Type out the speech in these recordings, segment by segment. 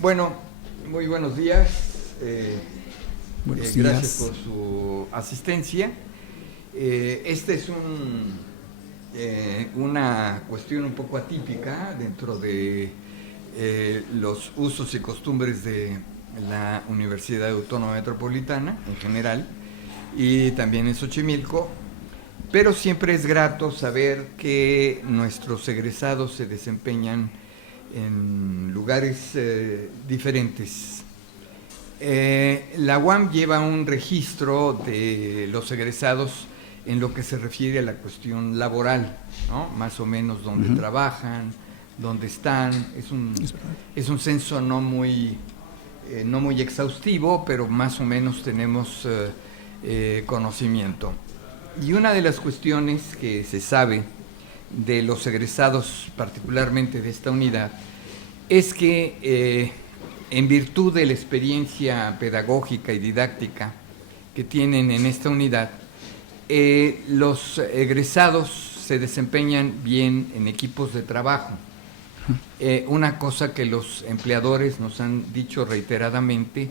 Bueno, muy buenos días. Buenos Gracias días. por su asistencia. Esta es una cuestión un poco atípica dentro de los usos y costumbres de la Universidad Autónoma Metropolitana en general y también en Xochimilco, pero siempre es grato saber que nuestros egresados se desempeñan en lugares diferentes. La UAM lleva un registro de los egresados en lo que se refiere a la cuestión laboral, ¿no? Más o menos dónde trabajan, dónde están. Es un censo no muy exhaustivo, pero más o menos tenemos conocimiento. Y una de las cuestiones que se sabe de los egresados, particularmente de esta unidad, es que en virtud de la experiencia pedagógica y didáctica que tienen en esta unidad, los egresados se desempeñan bien en equipos de trabajo. Una cosa que los empleadores nos han dicho reiteradamente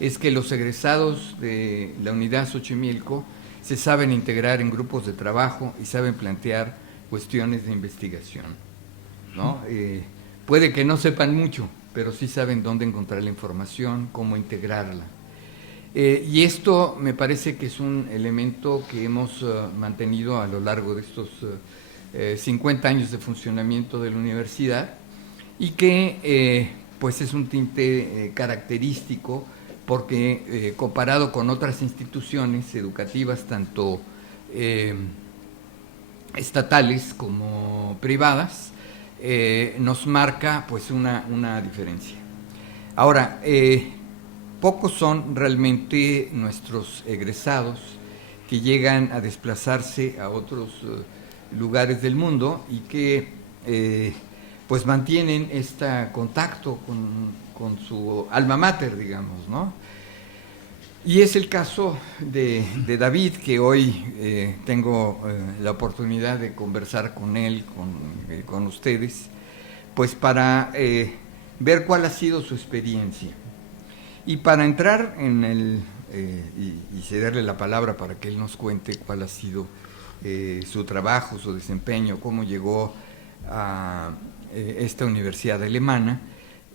es que los egresados de la unidad Xochimilco se saben integrar en grupos de trabajo y saben plantear cuestiones de investigación, ¿no? Puede que no sepan mucho, pero sí saben dónde encontrar la información, cómo integrarla. Y esto me parece que es un elemento que hemos mantenido a lo largo de estos 50 años de funcionamiento de la universidad y que pues es un tinte característico porque comparado con otras instituciones educativas, tanto estatales como privadas, nos marca pues una diferencia. Ahora, pocos son realmente nuestros egresados que llegan a desplazarse a otros lugares del mundo y que pues mantienen este contacto con su alma mater, digamos, ¿no? Y es el caso de David, que hoy tengo la oportunidad de conversar con él, con ustedes, pues para ver cuál ha sido su experiencia. Y para entrar en y cederle la palabra para que él nos cuente cuál ha sido su trabajo, su desempeño, cómo llegó a esta universidad alemana.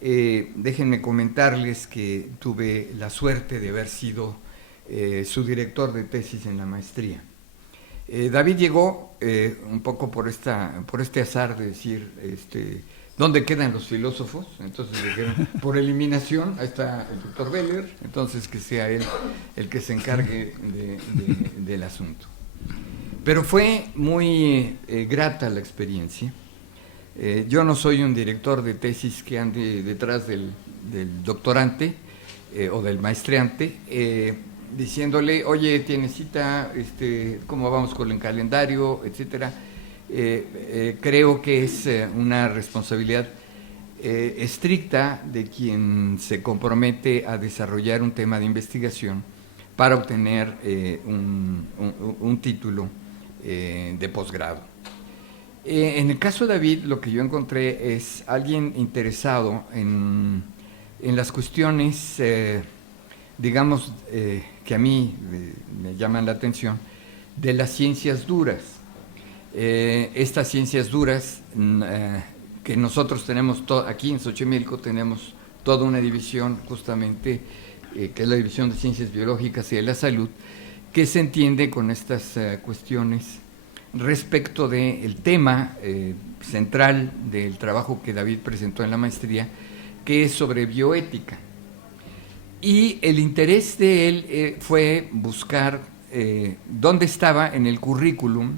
Déjenme comentarles que tuve la suerte de haber sido su director de tesis en la maestría. David llegó un poco por este azar de decir, ¿dónde quedan los filósofos? Entonces dijeron, por eliminación, ahí está el doctor Beller, entonces que sea él el que se encargue del asunto. Pero fue muy grata la experiencia. Yo no soy un director de tesis que ande detrás del doctorante o del maestreante, diciéndole, oye, tienes cita, ¿cómo vamos con el calendario?, etcétera. Creo que es una responsabilidad estricta de quien se compromete a desarrollar un tema de investigación para obtener un título de posgrado. En el caso de David, lo que yo encontré es alguien interesado en las cuestiones, digamos, que a mí me llaman la atención, de las ciencias duras. Estas ciencias duras que nosotros tenemos aquí en Xochimilco, tenemos toda una división justamente, que es la División de Ciencias Biológicas y de la Salud, que se entiende con estas cuestiones respecto del tema central del trabajo que David presentó en la maestría, que es sobre bioética. Y el interés de él fue buscar dónde estaba en el currículum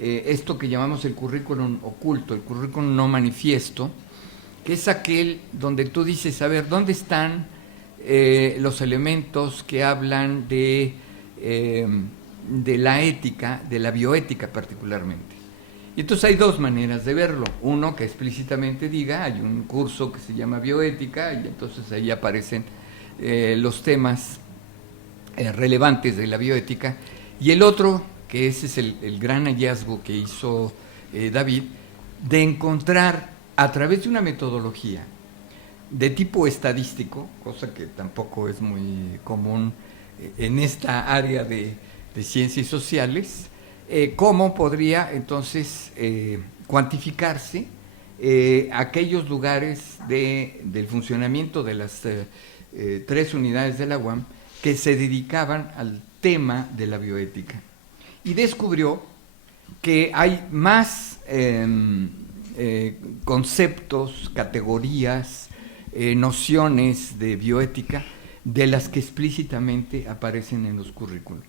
esto que llamamos el currículum oculto, el currículum no manifiesto, que es aquel donde tú dices, a ver, ¿dónde están los elementos que hablan de la ética, de la bioética particularmente? Y entonces hay dos maneras de verlo. Uno que explícitamente diga, hay un curso que se llama bioética y entonces ahí aparecen los temas relevantes de la bioética. Y el otro, que ese es el gran hallazgo que hizo David, de encontrar a través de una metodología de tipo estadístico, cosa que tampoco es muy común en esta área de ciencias sociales, cómo podría entonces cuantificarse aquellos lugares del funcionamiento de las 3 unidades de la UAM que se dedicaban al tema de la bioética. Y descubrió que hay más conceptos, categorías, nociones de bioética de las que explícitamente aparecen en los currículos.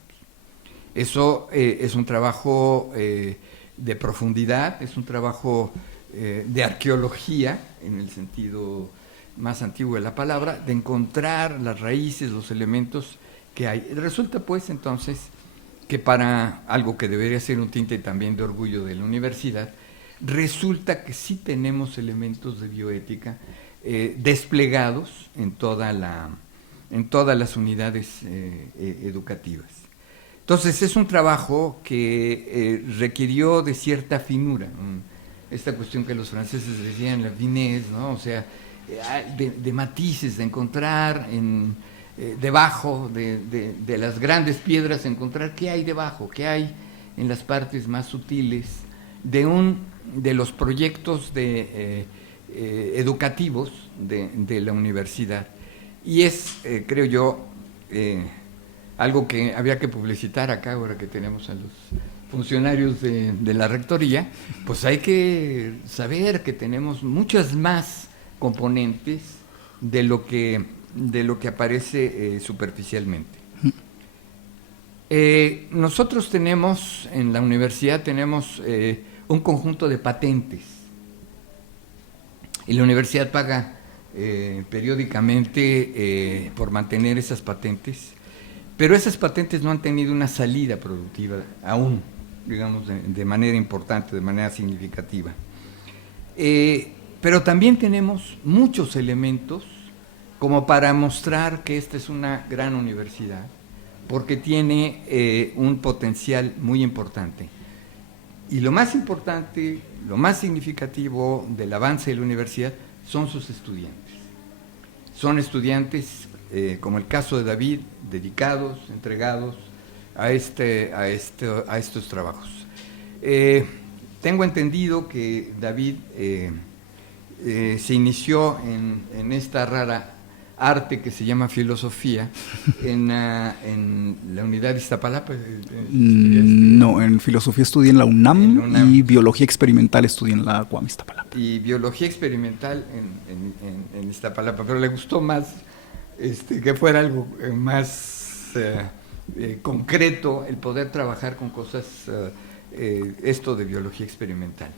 Eso es un trabajo de profundidad, es un trabajo de arqueología, en el sentido más antiguo de la palabra, de encontrar las raíces, los elementos que hay. Resulta pues entonces que para algo que debería ser un tinte también de orgullo de la universidad, resulta que sí tenemos elementos de bioética desplegados en todas las unidades educativas. Entonces es un trabajo que requirió de cierta finura, esta cuestión que los franceses decían la finesse, ¿no? O sea, de matices, de encontrar debajo de las grandes piedras, encontrar qué hay debajo, qué hay en las partes más sutiles de los proyectos educativos de la universidad. Y es, creo yo, algo que había que publicitar acá, ahora que tenemos a los funcionarios de la rectoría, pues hay que saber que tenemos muchas más componentes de lo que aparece superficialmente. Nosotros tenemos, en la universidad tenemos un conjunto de patentes, y la universidad paga periódicamente por mantener esas patentes, pero esas patentes no han tenido una salida productiva aún, digamos, de manera importante, de manera significativa. Pero también tenemos muchos elementos como para mostrar que esta es una gran universidad, porque tiene un potencial muy importante. Y lo más importante, lo más significativo del avance de la universidad son sus estudiantes. Son estudiantes, como el caso de David, dedicados, entregados a estos trabajos. Tengo entendido que David se inició en esta rara arte que se llama filosofía en la unidad de Iztapalapa. No, en filosofía estudié en la UNAM, y biología experimental estudié en la UAM Iztapalapa. Y biología experimental en Iztapalapa, pero le gustó más que fuera algo más concreto, el poder trabajar con cosas, esto de biología experimental.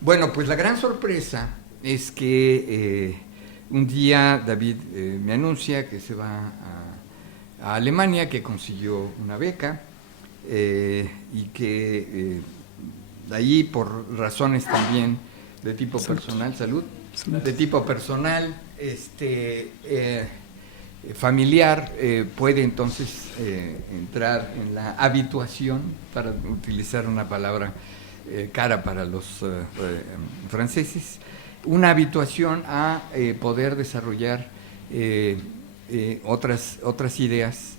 Bueno, pues la gran sorpresa es que un día David me anuncia que se va a Alemania, que consiguió una beca y que allí, por razones también de tipo personal, de tipo personal, familiar, puede entonces entrar en la habituación, para utilizar una palabra cara para los franceses, una habituación a poder desarrollar otras ideas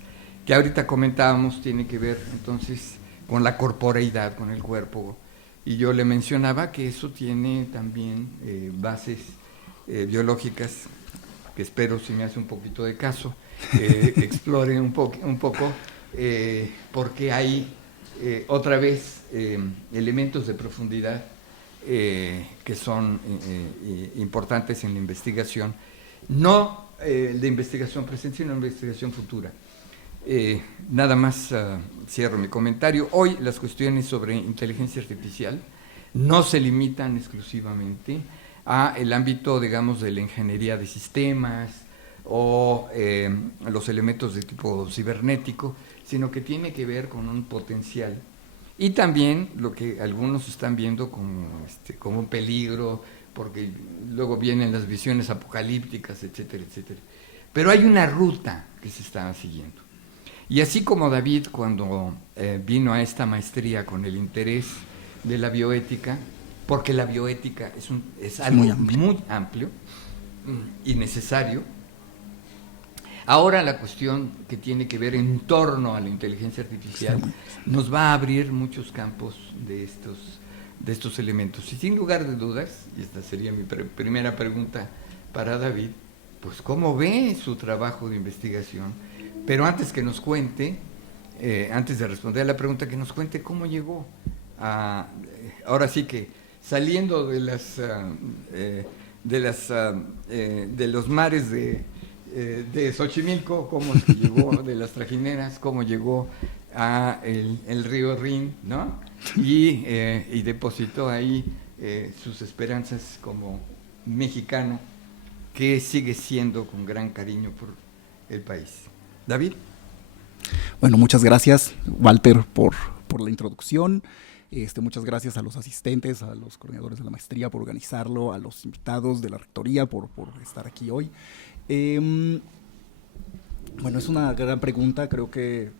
que ahorita comentábamos, tiene que ver entonces con la corporeidad, con el cuerpo, y yo le mencionaba que eso tiene también bases biológicas, que espero, si me hace un poquito de caso, explore un poco porque hay otra vez elementos de profundidad que son importantes en la investigación, no de investigación presente, sino de investigación futura. Nada más cierro mi comentario. Hoy las cuestiones sobre inteligencia artificial no se limitan exclusivamente a el ámbito, digamos, de la ingeniería de sistemas o los elementos de tipo cibernético, sino que tiene que ver con un potencial Y también lo que algunos están viendo como un peligro, porque luego vienen las visiones apocalípticas, etcétera, etcétera. Pero hay una ruta que se está siguiendo. Y así como David, cuando vino a esta maestría con el interés de la bioética, porque la bioética es algo muy amplio y necesario. Ahora la cuestión que tiene que ver en torno a la inteligencia artificial nos va a abrir muchos campos de estos elementos. Y sin lugar de dudas, y esta sería mi primera pregunta para David, pues ¿cómo ve su trabajo de investigación? Pero antes que nos cuente, antes de responder a la pregunta, que nos cuente cómo llegó a, ahora sí que saliendo de los mares de Xochimilco, cómo llegó de las trajineras, cómo llegó a el río Rin, ¿no? Y depositó ahí sus esperanzas como mexicano, que sigue siendo con gran cariño por el país. David. Bueno, muchas gracias, Walter, por la introducción. Muchas gracias a los asistentes, a los coordinadores de la maestría por organizarlo, a los invitados de la rectoría por estar aquí hoy. Bueno, es una gran pregunta. Creo que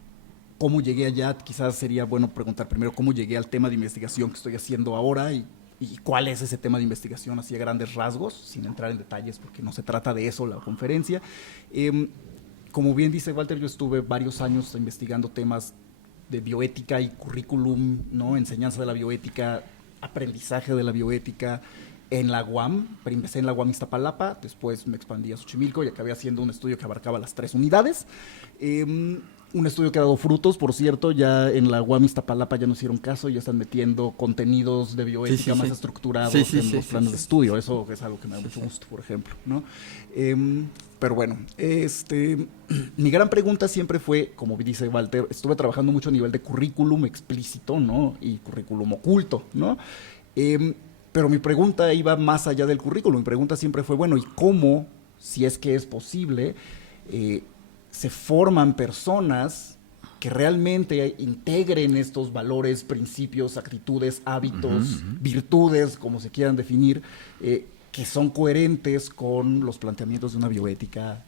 cómo llegué allá, quizás sería bueno preguntar primero cómo llegué al tema de investigación que estoy haciendo ahora y cuál es ese tema de investigación, así a grandes rasgos, sin entrar en detalles porque no se trata de eso la conferencia. Como bien dice Walter, yo estuve varios años investigando temas de bioética y currículum, ¿no? Enseñanza de la bioética, aprendizaje de la bioética en la UAM. Empecé en la UAM Iztapalapa, después me expandí a Xochimilco y acabé haciendo un estudio que abarcaba las 3 unidades. Un estudio que ha dado frutos, por cierto. Ya en la UAM Iztapalapa ya nos hicieron caso y ya están metiendo contenidos de bioética más estructurados en los planes de estudio. Eso es algo que me da mucho gusto, por ejemplo, ¿no? Pero bueno, mi gran pregunta siempre fue, como dice Walter, estuve trabajando mucho a nivel de currículum explícito, ¿no? Y currículum oculto, ¿no? Pero mi pregunta iba más allá del currículum. Mi pregunta siempre fue, bueno, ¿y cómo, si es que es posible, se forman personas que realmente integren estos valores, principios, actitudes, hábitos, virtudes, como se quieran definir, que son coherentes con los planteamientos de una bioética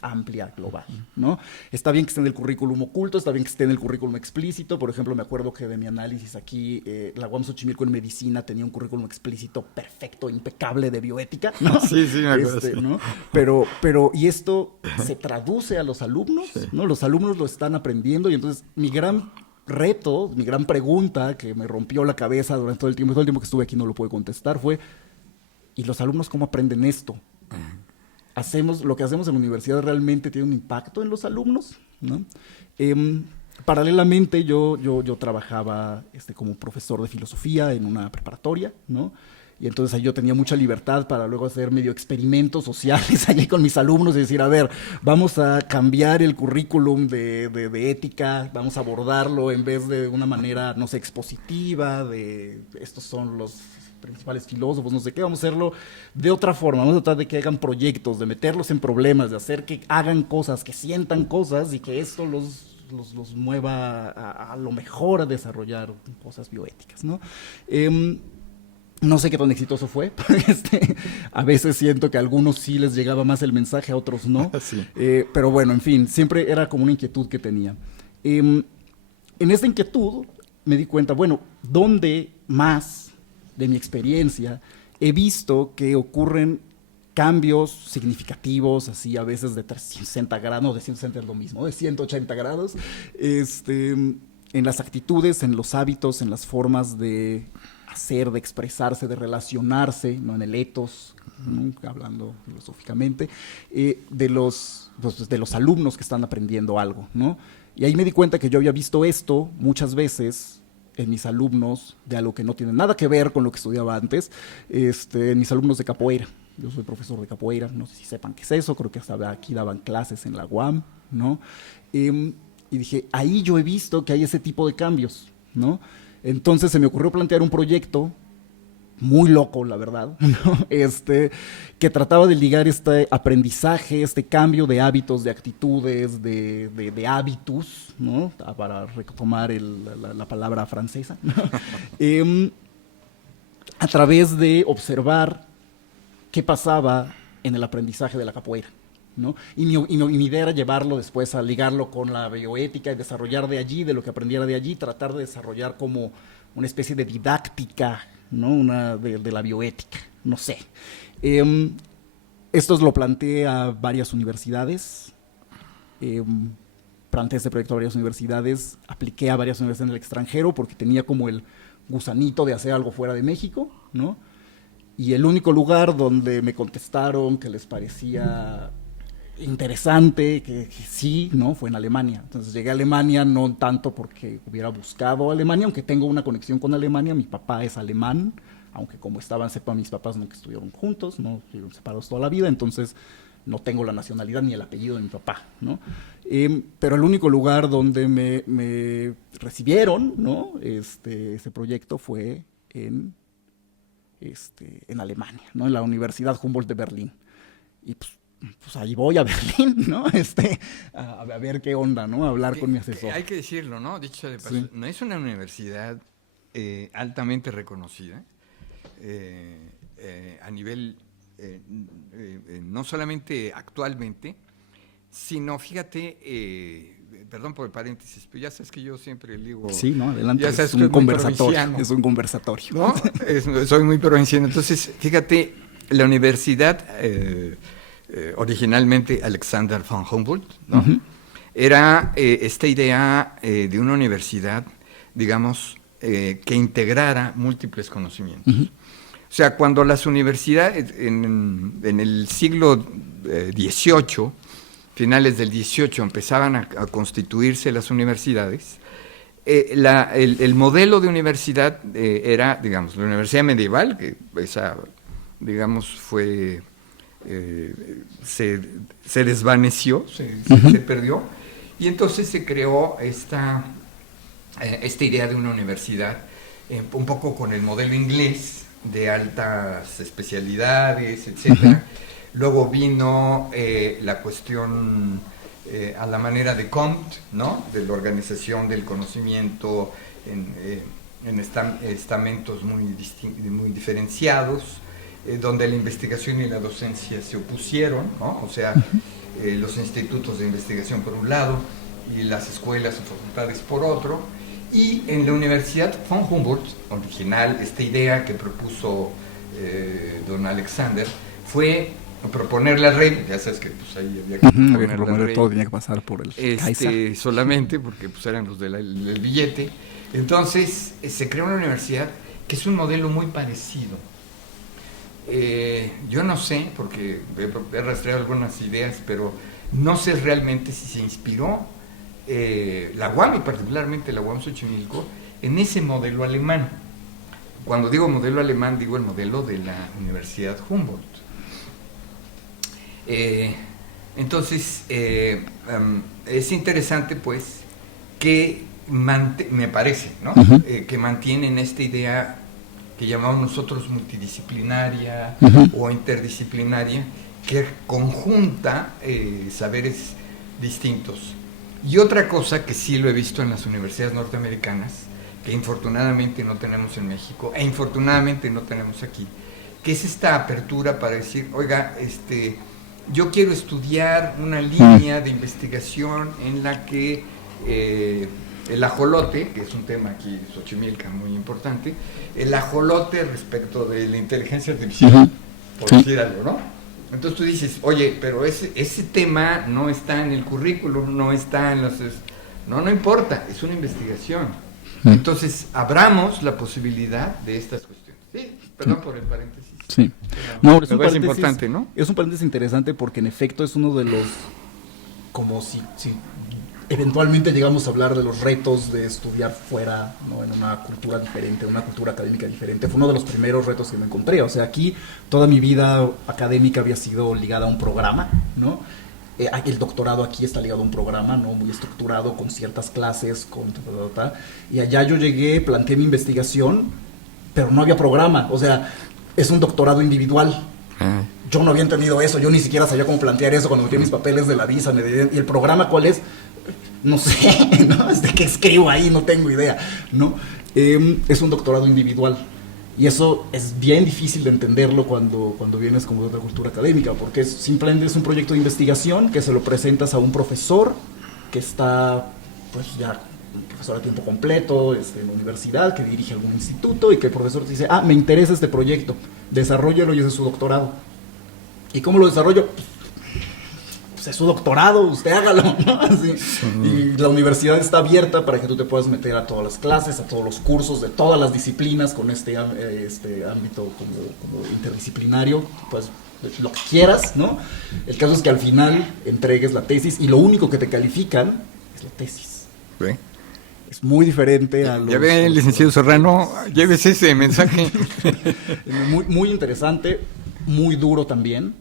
amplia, global, ¿no? Está bien que esté en el currículum oculto, está bien que esté en el currículum explícito. Por ejemplo, me acuerdo que de mi análisis aquí, la UAM Xochimilco en medicina tenía un currículum explícito perfecto, impecable de bioética, ¿no? Sí, me acuerdo. ¿No? Pero, y esto se traduce a los alumnos, ¿no? Los alumnos lo están aprendiendo y entonces mi gran reto, mi gran pregunta que me rompió la cabeza durante todo el tiempo que estuve aquí no lo pude contestar fue, ¿y los alumnos cómo aprenden esto? ¿Lo que hacemos en la universidad realmente tiene un impacto en los alumnos? ¿No? Paralelamente, yo trabajaba como profesor de filosofía en una preparatoria, ¿no? Y entonces ahí yo tenía mucha libertad para luego hacer medio experimentos sociales allí con mis alumnos y decir, a ver, vamos a cambiar el currículum de ética, vamos a abordarlo en vez de una manera, no sé, expositiva, de estos son los principales filósofos, no sé qué, vamos a hacerlo de otra forma, vamos a tratar de que hagan proyectos, de meterlos en problemas, de hacer que hagan cosas, que sientan cosas y que esto los mueva a lo mejor a desarrollar cosas bioéticas, ¿no? No sé qué tan exitoso fue, a veces siento que a algunos sí les llegaba más el mensaje, a otros no, pero bueno, en fin, siempre era como una inquietud que tenía. En esta inquietud me di cuenta, bueno, ¿dónde más de mi experiencia he visto que ocurren cambios significativos, así a veces de 360 grados, no, de 160 es lo mismo, de 180 grados, en las actitudes, en los hábitos, en las formas de hacer, de expresarse, de relacionarse, ¿no? En el ethos, ¿no? Hablando filosóficamente, de los alumnos que están aprendiendo algo, ¿no? Y ahí me di cuenta que yo había visto esto muchas veces en mis alumnos de algo que no tiene nada que ver con lo que estudiaba antes, en mis alumnos de capoeira. Yo soy profesor de capoeira, no sé si sepan qué es eso, creo que hasta aquí daban clases en la UAM, ¿no? Y dije, ahí yo he visto que hay ese tipo de cambios, ¿no? Entonces se me ocurrió plantear un proyecto muy loco, la verdad, ¿no? Que trataba de ligar este aprendizaje, este cambio de hábitos, de actitudes, de hábitus, ¿no? Para retomar la palabra francesa, ¿no? A través de observar qué pasaba en el aprendizaje de la capoeira, ¿no? Y mi idea era llevarlo después a ligarlo con la bioética y desarrollar de allí, de lo que aprendiera de allí, tratar de desarrollar como una especie de didáctica, ¿no? De la bioética, no sé. Esto lo planteé a varias universidades, planteé este proyecto a varias universidades, apliqué a varias universidades en el extranjero porque tenía como el gusanito de hacer algo fuera de México, ¿no? Y el único lugar donde me contestaron que les parecía interesante, que sí, ¿no? Fue en Alemania. Entonces llegué a Alemania no tanto porque hubiera buscado Alemania, aunque tengo una conexión con Alemania, mi papá es alemán, aunque como estaban separados, mis papás nunca estuvieron juntos, no estuvieron separados toda la vida, entonces no tengo la nacionalidad ni el apellido de mi papá, ¿no? Pero el único lugar donde me recibieron, ¿no? Ese proyecto fue en Alemania, ¿no? En la Universidad Humboldt de Berlín. Y pues ahí voy a Berlín, ¿no? A ver qué onda, ¿no? A hablar con mi asesor. Hay que decirlo, ¿no? Dicho de paso, sí. No es una universidad altamente reconocida a nivel, no solamente actualmente, sino, fíjate, perdón por el paréntesis, pero ya sabes que yo siempre digo... Sí, no, adelante, es un conversatorio. Es un conversatorio. ¿No? Soy muy provinciano. Entonces, fíjate, la universidad... originalmente Alexander von Humboldt, ¿no? Era esta idea de una universidad, digamos, que integrara múltiples conocimientos. O sea, cuando las universidades en el siglo XVIII, finales del XVIII, empezaban a constituirse las universidades, el modelo de universidad era, digamos, la universidad medieval, que esa, digamos, fue... se desvaneció, se perdió, y entonces se creó esta idea de una universidad un poco con el modelo inglés de altas especialidades, etcétera. Luego vino la cuestión a la manera de Comte, ¿no? De la organización del conocimiento en estamentos muy diferenciados, donde la investigación y la docencia se opusieron, ¿no? O sea, los institutos de investigación por un lado y las escuelas o facultades por otro. Y en la Universidad von Humboldt, original, esta idea que propuso don Alexander fue proponer la regla, ya sabes que pues ahí había que proponer la regla, todo tenía que pasar por el Kaiser. Solamente porque pues eran los del billete. Entonces se creó una universidad que es un modelo muy parecido. Yo no sé, porque he rastreado algunas ideas, pero no sé realmente si se inspiró la UAM, y particularmente la UAM Xochimilco, en ese modelo alemán. Cuando digo modelo alemán, digo el modelo de la Universidad Humboldt. Entonces, es interesante, pues, que me parece, ¿no? Que mantienen esta idea que llamamos nosotros multidisciplinaria o interdisciplinaria, que conjunta saberes distintos. Y otra cosa que sí lo he visto en las universidades norteamericanas, que infortunadamente no tenemos en México, e infortunadamente no tenemos aquí, que es esta apertura para decir, oiga, yo quiero estudiar una línea de investigación en la que el ajolote, que es un tema aquí de Xochimilco muy importante, el ajolote respecto de la inteligencia artificial, por decir algo, ¿no? Entonces tú dices, oye, pero ese tema no está en el currículum, no está en los... No importa, es una investigación. Entonces, abramos la posibilidad de estas cuestiones. Sí, perdón por el paréntesis. Sí. No, es un paréntesis importante, ¿no? Es un paréntesis interesante porque en efecto es uno de los... Como si eventualmente llegamos a hablar de los retos de estudiar fuera, ¿no? En una cultura diferente, una cultura académica diferente. Fue uno de los primeros retos que me encontré. O sea, aquí toda mi vida académica había sido ligada a un programa, ¿no? El doctorado aquí está ligado a un programa, ¿no? Muy estructurado, con ciertas clases, y allá yo llegué, planteé mi investigación pero no había programa, o sea, es un doctorado individual. Yo no había entendido eso, yo ni siquiera sabía cómo plantear eso cuando metí mis papeles de la visa, ¿y el programa cuál es? No sé, ¿no? ¿De qué escribo ahí? No tengo idea, ¿no? Es un doctorado individual. Y eso es bien difícil de entenderlo cuando vienes como de otra cultura académica, porque simplemente es un proyecto de investigación que se lo presentas a un profesor que está, pues ya, un profesor a tiempo completo en la universidad, que dirige algún instituto, y que el profesor te dice, me interesa este proyecto, desarróllalo, y ese es su doctorado. ¿Y cómo lo desarrollo? Pues es su doctorado, usted hágalo, ¿no? Así. Sí. Y la universidad está abierta para que tú te puedas meter a todas las clases, a todos los cursos de todas las disciplinas con este ámbito como interdisciplinario, pues lo que quieras, ¿no? El caso es que al final entregues la tesis y lo único que te califican es la tesis. ¿Sí? Es muy diferente a los... Ya ve, licenciado Serrano, llévese ese mensaje. Muy interesante. Muy duro también,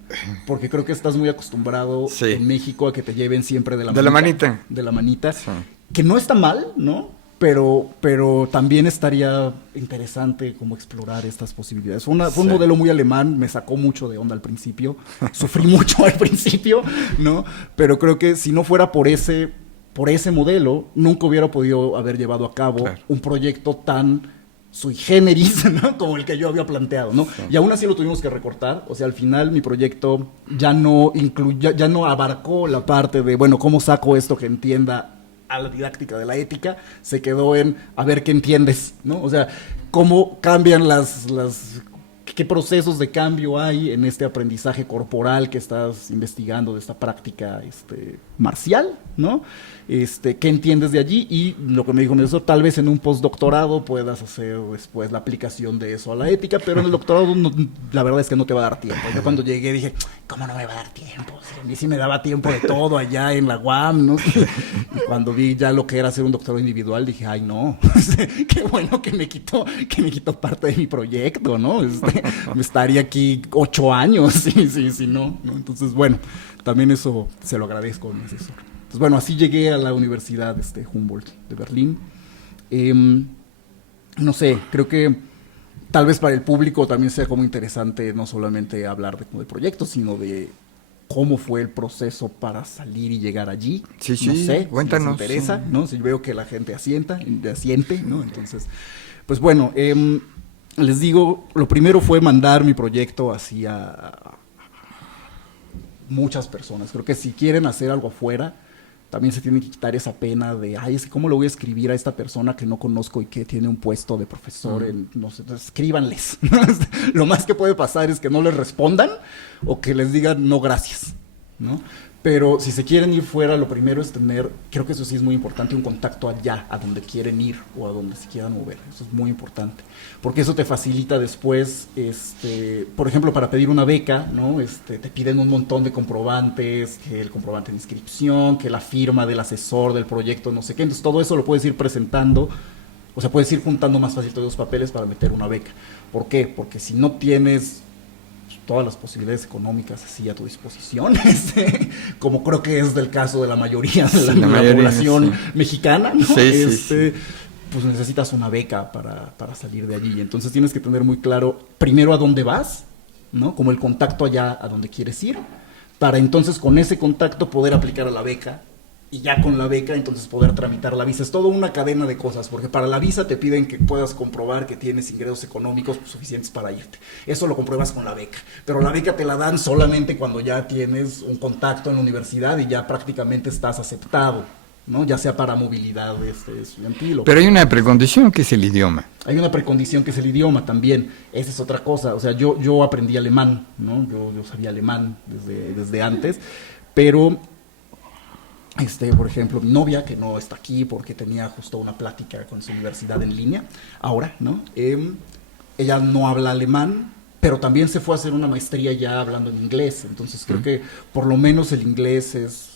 porque creo que estás muy acostumbrado en México a que te lleven siempre de la manita. De la manita, sí. Que no está mal, ¿no? Pero también estaría interesante como explorar estas posibilidades. Fue un modelo muy alemán, me sacó mucho de onda al principio, sufrí mucho al principio, ¿no? Pero creo que si no fuera por ese modelo, nunca hubiera podido haber llevado a cabo un proyecto tan sui generis, ¿no? Como el que yo había planteado, ¿no? Sí. Y aún así lo tuvimos que recortar, o sea, al final mi proyecto ya no abarcó la parte de, bueno, ¿cómo saco esto que entienda a la didáctica de la ética? Se quedó en, a ver qué entiendes, ¿no? O sea, ¿cómo cambian qué procesos de cambio hay en este aprendizaje corporal que estás investigando de esta práctica marcial, ¿no? ¿Qué entiendes de allí? Y lo que me dijo mi profesor, tal vez en un postdoctorado puedas hacer después la aplicación de eso a la ética, pero en el doctorado la verdad es que no te va a dar tiempo. Yo cuando llegué dije, ¿cómo no me va a dar tiempo? A mí sí me daba tiempo de todo allá en la UAM, ¿no? Y cuando vi ya lo que era hacer un doctorado individual, dije, ay no, qué bueno que me quitó parte de mi proyecto, ¿no? Me estaría aquí 8 años, si no. Entonces, bueno, también eso se lo agradezco a mi asesor. Entonces, bueno, así llegué a la Universidad Humboldt de Berlín. No sé, creo que tal vez para el público también sea como interesante no solamente hablar de proyectos, sino de cómo fue el proceso para salir y llegar allí. Sí, no sé, cuéntanos. Si les interesa, ¿no? Si veo que la gente asiente, ¿no? Entonces, pues bueno, les digo, lo primero fue mandar mi proyecto hacia muchas personas. Creo que si quieren hacer algo afuera, también se tienen que quitar esa pena de, es que ¿cómo le voy a escribir a esta persona que no conozco y que tiene un puesto de profesor? No sé, escríbanles. Lo más que puede pasar es que no les respondan o que les digan no gracias, ¿no? Pero si se quieren ir fuera, lo primero es tener, creo que eso sí es muy importante, un contacto allá, a donde quieren ir o a donde se quieran mover. Eso es muy importante, porque eso te facilita después, por ejemplo, para pedir una beca, ¿no? Te piden un montón de comprobantes, que el comprobante de inscripción, que la firma del asesor del proyecto, no sé qué. Entonces todo eso lo puedes ir presentando, o sea, puedes ir juntando más fácil todos los papeles para meter una beca. ¿Por qué? Porque si no tienes todas las posibilidades económicas así a tu disposición, como creo que es del caso de la mayoría de la población mexicana, ¿no? Pues necesitas una beca para salir de allí. Entonces tienes que tener muy claro primero a dónde vas, ¿no? Como el contacto allá a donde quieres ir, para entonces con ese contacto poder aplicar a la beca, y ya con la beca entonces poder tramitar la visa. Es toda una cadena de cosas, porque para la visa te piden que puedas comprobar que tienes ingresos económicos suficientes para irte. Eso lo compruebas con la beca, pero la beca te la dan solamente cuando ya tienes un contacto en la universidad y ya prácticamente estás aceptado, ¿no? Ya sea para movilidad estudiantil. Pero hay una precondición que es el idioma. Hay una precondición que es el idioma también. Esa es otra cosa. O sea, yo aprendí alemán, ¿no? Yo sabía alemán desde antes, pero por ejemplo, mi novia, que no está aquí porque tenía justo una plática con su universidad en línea, ahora, ¿no? Ella no habla alemán, pero también se fue a hacer una maestría ya hablando en inglés. Entonces creo que por lo menos el inglés es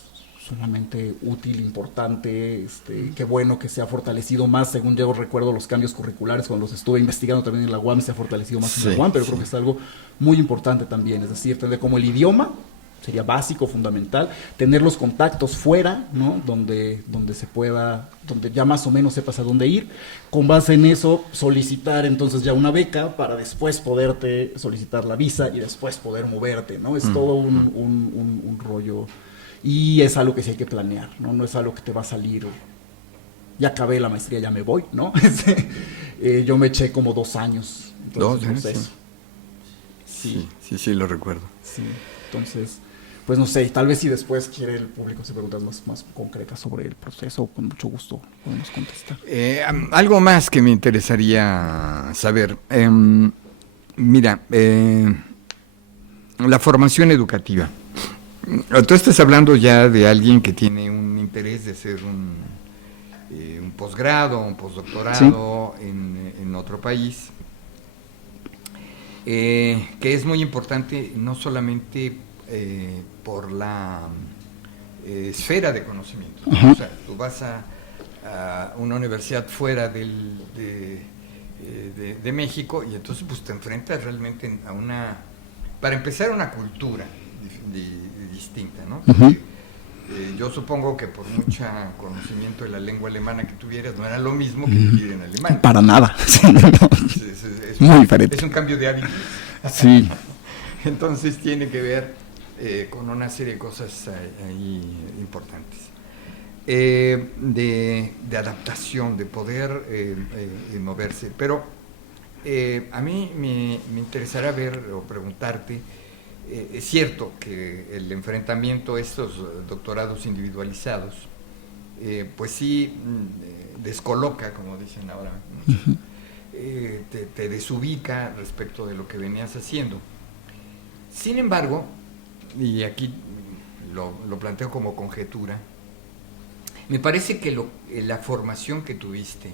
sumamente útil, importante, qué bueno que se ha fortalecido más, según yo recuerdo los cambios curriculares, cuando los estuve investigando también en la UAM, se ha fortalecido más en la UAM, pero creo que es algo muy importante también, es decir, tener como el idioma sería básico, fundamental. Tener los contactos fuera, ¿no? Donde se pueda, donde ya más o menos sepas a dónde ir. Con base en eso, solicitar entonces ya una beca para después poderte solicitar la visa y después poder moverte, ¿no? Es todo un rollo. Y es algo que sí hay que planear, ¿no? No es algo que te va a salir, ya acabé la maestría, ya me voy, ¿no? Yo me eché como 2 años. Entonces, sí, lo recuerdo. Sí, entonces, pues no sé, tal vez si después quiere el público hacer preguntas más concretas sobre el proceso, con mucho gusto podemos contestar. Algo más que me interesaría saber. Mira, la formación educativa. Tú estás hablando ya de alguien que tiene un interés de hacer un posgrado, un postdoctorado en otro país, que es muy importante no solamente por la esfera de conocimiento. O sea, tú vas a una universidad fuera de México y entonces pues te enfrentas realmente a para empezar, una cultura distinta, ¿no? Porque, yo supongo que por mucho conocimiento de la lengua alemana que tuvieras, no era lo mismo que vivir en Alemania. Para nada. Es muy diferente. Es un cambio de hábitos. Sí. Entonces tiene que ver con una serie de cosas ahí importantes. De adaptación, de poder moverse. Pero a mí me interesará ver o preguntarte, es cierto que el enfrentamiento a estos doctorados individualizados, pues sí descoloca, como dicen ahora, ¿no? Te desubica respecto de lo que venías haciendo. Sin embargo, y aquí lo planteo como conjetura, me parece que la formación que tuviste,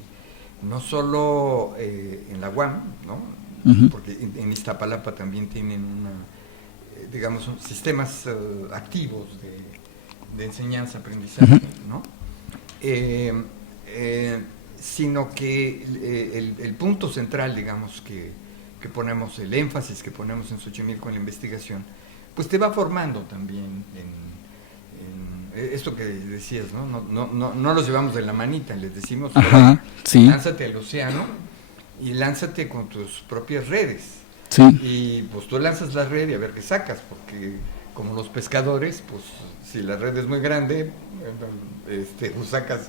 no solo en la UAM, ¿no? Porque en Iztapalapa también tienen digamos, sistemas activos de enseñanza-aprendizaje, ¿no? Sino que el punto central, digamos, que ponemos, el énfasis que ponemos en Xochimilco en la investigación, pues te va formando también en esto que decías, ¿no? No los llevamos de la manita, les decimos, sí. Lánzate al océano y lánzate con tus propias redes. Sí. Y pues tú lanzas la red y a ver qué sacas, porque como los pescadores, pues si la red es muy grande, pues sacas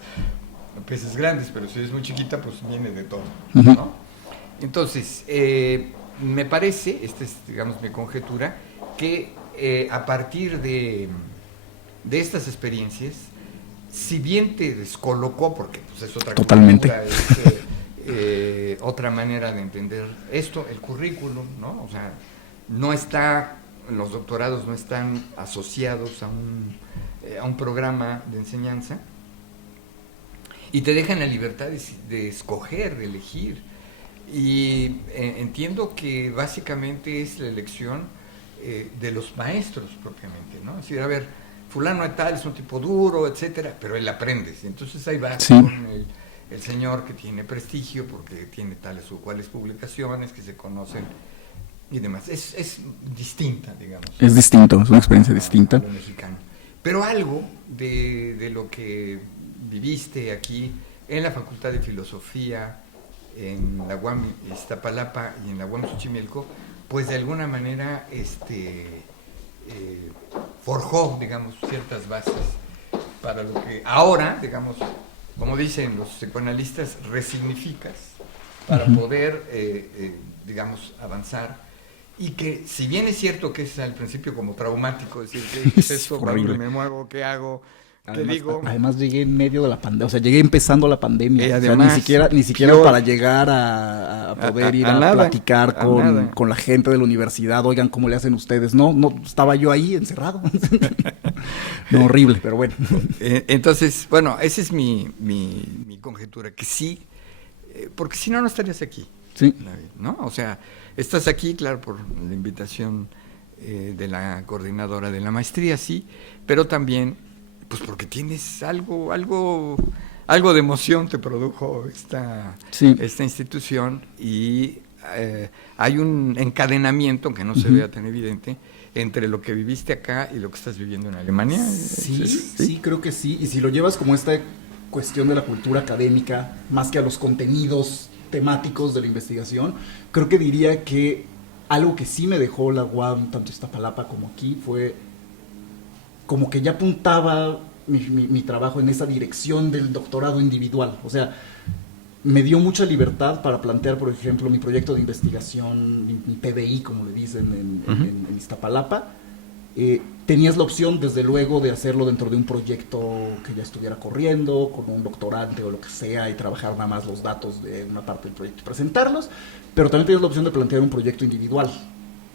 peces grandes, pero si es muy chiquita, pues viene de todo, ¿no? Entonces, me parece, esta es, digamos, mi conjetura, que a partir de estas experiencias, si bien te descolocó, porque pues, es otra Totalmente. cultura, es otra manera de entender esto, el currículum, ¿no? O sea, los doctorados no están asociados a un programa de enseñanza y te dejan la libertad de escoger, de elegir. Y entiendo que básicamente es la elección de los maestros propiamente, ¿no? Es decir, a ver, fulano de tal es un tipo duro, etcétera, pero él aprende. Entonces ahí va con el señor que tiene prestigio porque tiene tales o cuales publicaciones que se conocen y demás. Es distinta, digamos. Es distinto, es una experiencia distinta. A lo mexicano. Pero algo de lo que viviste aquí en la Facultad de Filosofía, en la UAM Iztapalapa y en la UAM Xochimilco, pues de alguna manera forjó, digamos, ciertas bases para lo que ahora, digamos, como dicen los psicoanalistas, resignificas para poder, digamos, avanzar. Y que, si bien es cierto que es al principio como traumático, decir, ¿qué es esto? ¿Dónde me muevo? ¿Qué hago? ¿Qué digo? Además llegué en medio de la pandemia, o sea, llegué empezando la pandemia. Además, o sea, ni siquiera para llegar a poder ir a platicar con la gente de la universidad. Oigan, ¿cómo le hacen ustedes? No, estaba yo ahí encerrado. No, horrible, pero bueno. Entonces, bueno, esa es mi conjetura, que sí, porque si no, no estarías aquí. Sí. ¿No? O sea, estás aquí, claro, por la invitación de la coordinadora de la maestría, sí, pero también, pues porque tienes algo de emoción te produjo esta institución y hay un encadenamiento, aunque no se vea tan evidente, entre lo que viviste acá y lo que estás viviendo en Alemania. Sí, creo que sí. Y si lo llevas como esta cuestión de la cultura académica, más que a los contenidos temáticos de la investigación, creo que diría que algo que sí me dejó la UAM, tanto Iztapalapa como aquí, fue como que ya apuntaba mi trabajo en esa dirección del doctorado individual. O sea, me dio mucha libertad para plantear, por ejemplo, mi proyecto de investigación, mi PDI, como le dicen en Iztapalapa. Tenías la opción, desde luego, de hacerlo dentro de un proyecto que ya estuviera corriendo, con un doctorante o lo que sea, y trabajar nada más los datos de una parte del proyecto y presentarlos, pero también tenías la opción de plantear un proyecto individual,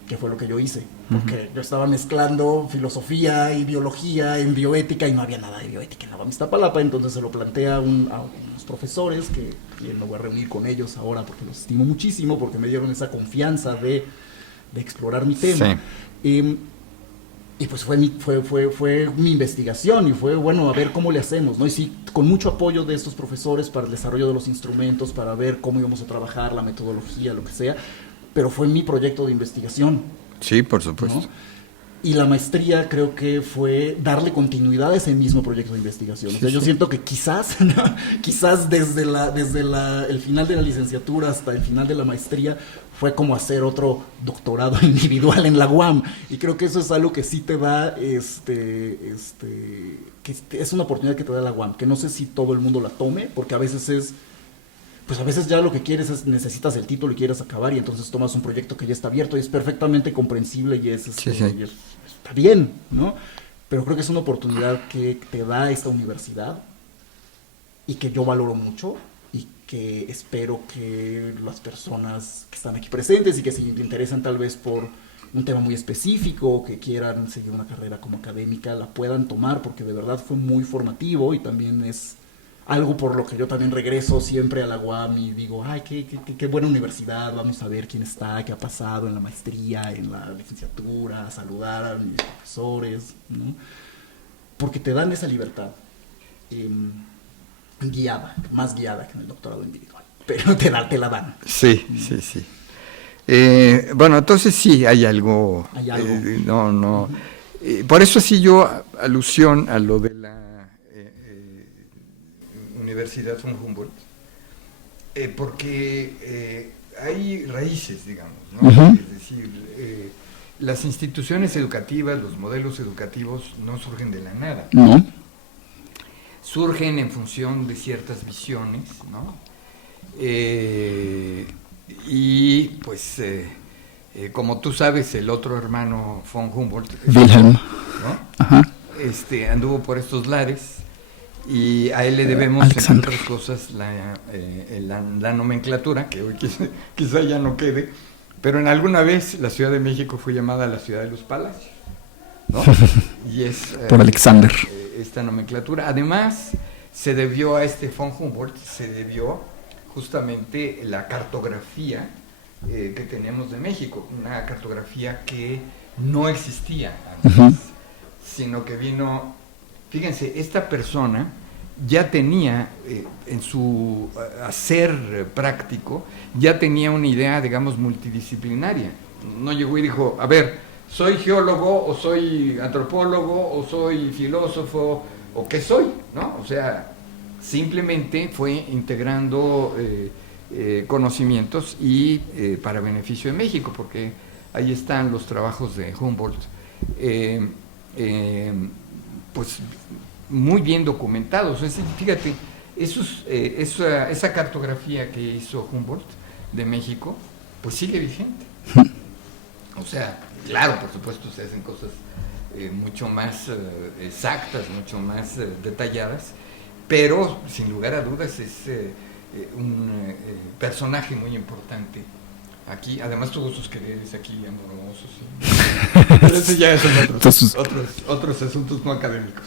que fue lo que yo hice, porque yo estaba mezclando filosofía y biología en bioética, y no había nada de bioética en la UAM Iztapalapa. Entonces se lo planteé a unos profesores, que me voy a reunir con ellos ahora porque los estimo muchísimo, porque me dieron esa confianza de explorar mi tema. Sí. Y pues fue mi investigación, y fue, bueno, a ver cómo le hacemos, ¿no? Y sí, con mucho apoyo de estos profesores para el desarrollo de los instrumentos, para ver cómo íbamos a trabajar, la metodología, lo que sea, pero fue mi proyecto de investigación. Sí, por supuesto. ¿No? Y la maestría creo que fue darle continuidad a ese mismo proyecto de investigación. O sea, yo siento que quizás, ¿no? Quizás desde el final de la licenciatura hasta el final de la maestría fue como hacer otro doctorado individual en la UAM. Y creo que eso es algo que sí te da, que es una oportunidad que te da la UAM, que no sé si todo el mundo la tome, porque a veces pues a veces ya lo que quieres es, necesitas el título y quieres acabar, y entonces tomas un proyecto que ya está abierto y es perfectamente comprensible y y está bien, ¿no? Pero creo que es una oportunidad que te da esta universidad y que yo valoro mucho, y que espero que las personas que están aquí presentes y que se interesan tal vez por un tema muy específico, o que quieran seguir una carrera como académica, la puedan tomar, porque de verdad fue muy formativo, y también es algo por lo que yo también regreso siempre a la UAM y digo, ay, qué buena universidad, vamos a ver quién está, qué ha pasado en la maestría, en la licenciatura, saludar a mis profesores, ¿no? Porque te dan esa libertad, más guiada que en el doctorado individual, pero te la dan. Sí. Bueno, entonces sí hay algo. No. Por eso sí yo alusión a lo de la Universidad von Humboldt, porque hay raíces, digamos, ¿no? Es decir, las instituciones educativas, los modelos educativos no surgen de la nada. No. Surgen en función de ciertas visiones, ¿no? Y pues, como tú sabes, el otro hermano von Humboldt, Wilhelm, ¿no? Anduvo por estos lares, y a él le debemos, entre otras cosas, la nomenclatura, que hoy quizá ya no quede, pero en alguna vez la Ciudad de México fue llamada la Ciudad de los Palacios, ¿no? Y es por Alexander. Esta nomenclatura. Además, se debió a von Humboldt, se debió justamente la cartografía que tenemos de México, una cartografía que no existía antes, sino que vino. Fíjense, esta persona ya tenía, en su hacer práctico, ya tenía una idea, digamos, multidisciplinaria. No llegó y dijo, a ver, soy geólogo, o soy antropólogo, o soy filósofo, o qué soy, ¿no? O sea, simplemente fue integrando conocimientos, y para beneficio de México, porque ahí están los trabajos de Humboldt, pues muy bien documentados. Fíjate, esa cartografía que hizo Humboldt de México, pues sigue vigente. O sea, claro, por supuesto se hacen cosas mucho más exactas, mucho más detalladas, pero sin lugar a dudas es un personaje muy importante aquí. Además tuvo sus quereres aquí amorosos, ¿sí? Pero eso ya son otros asuntos no académicos.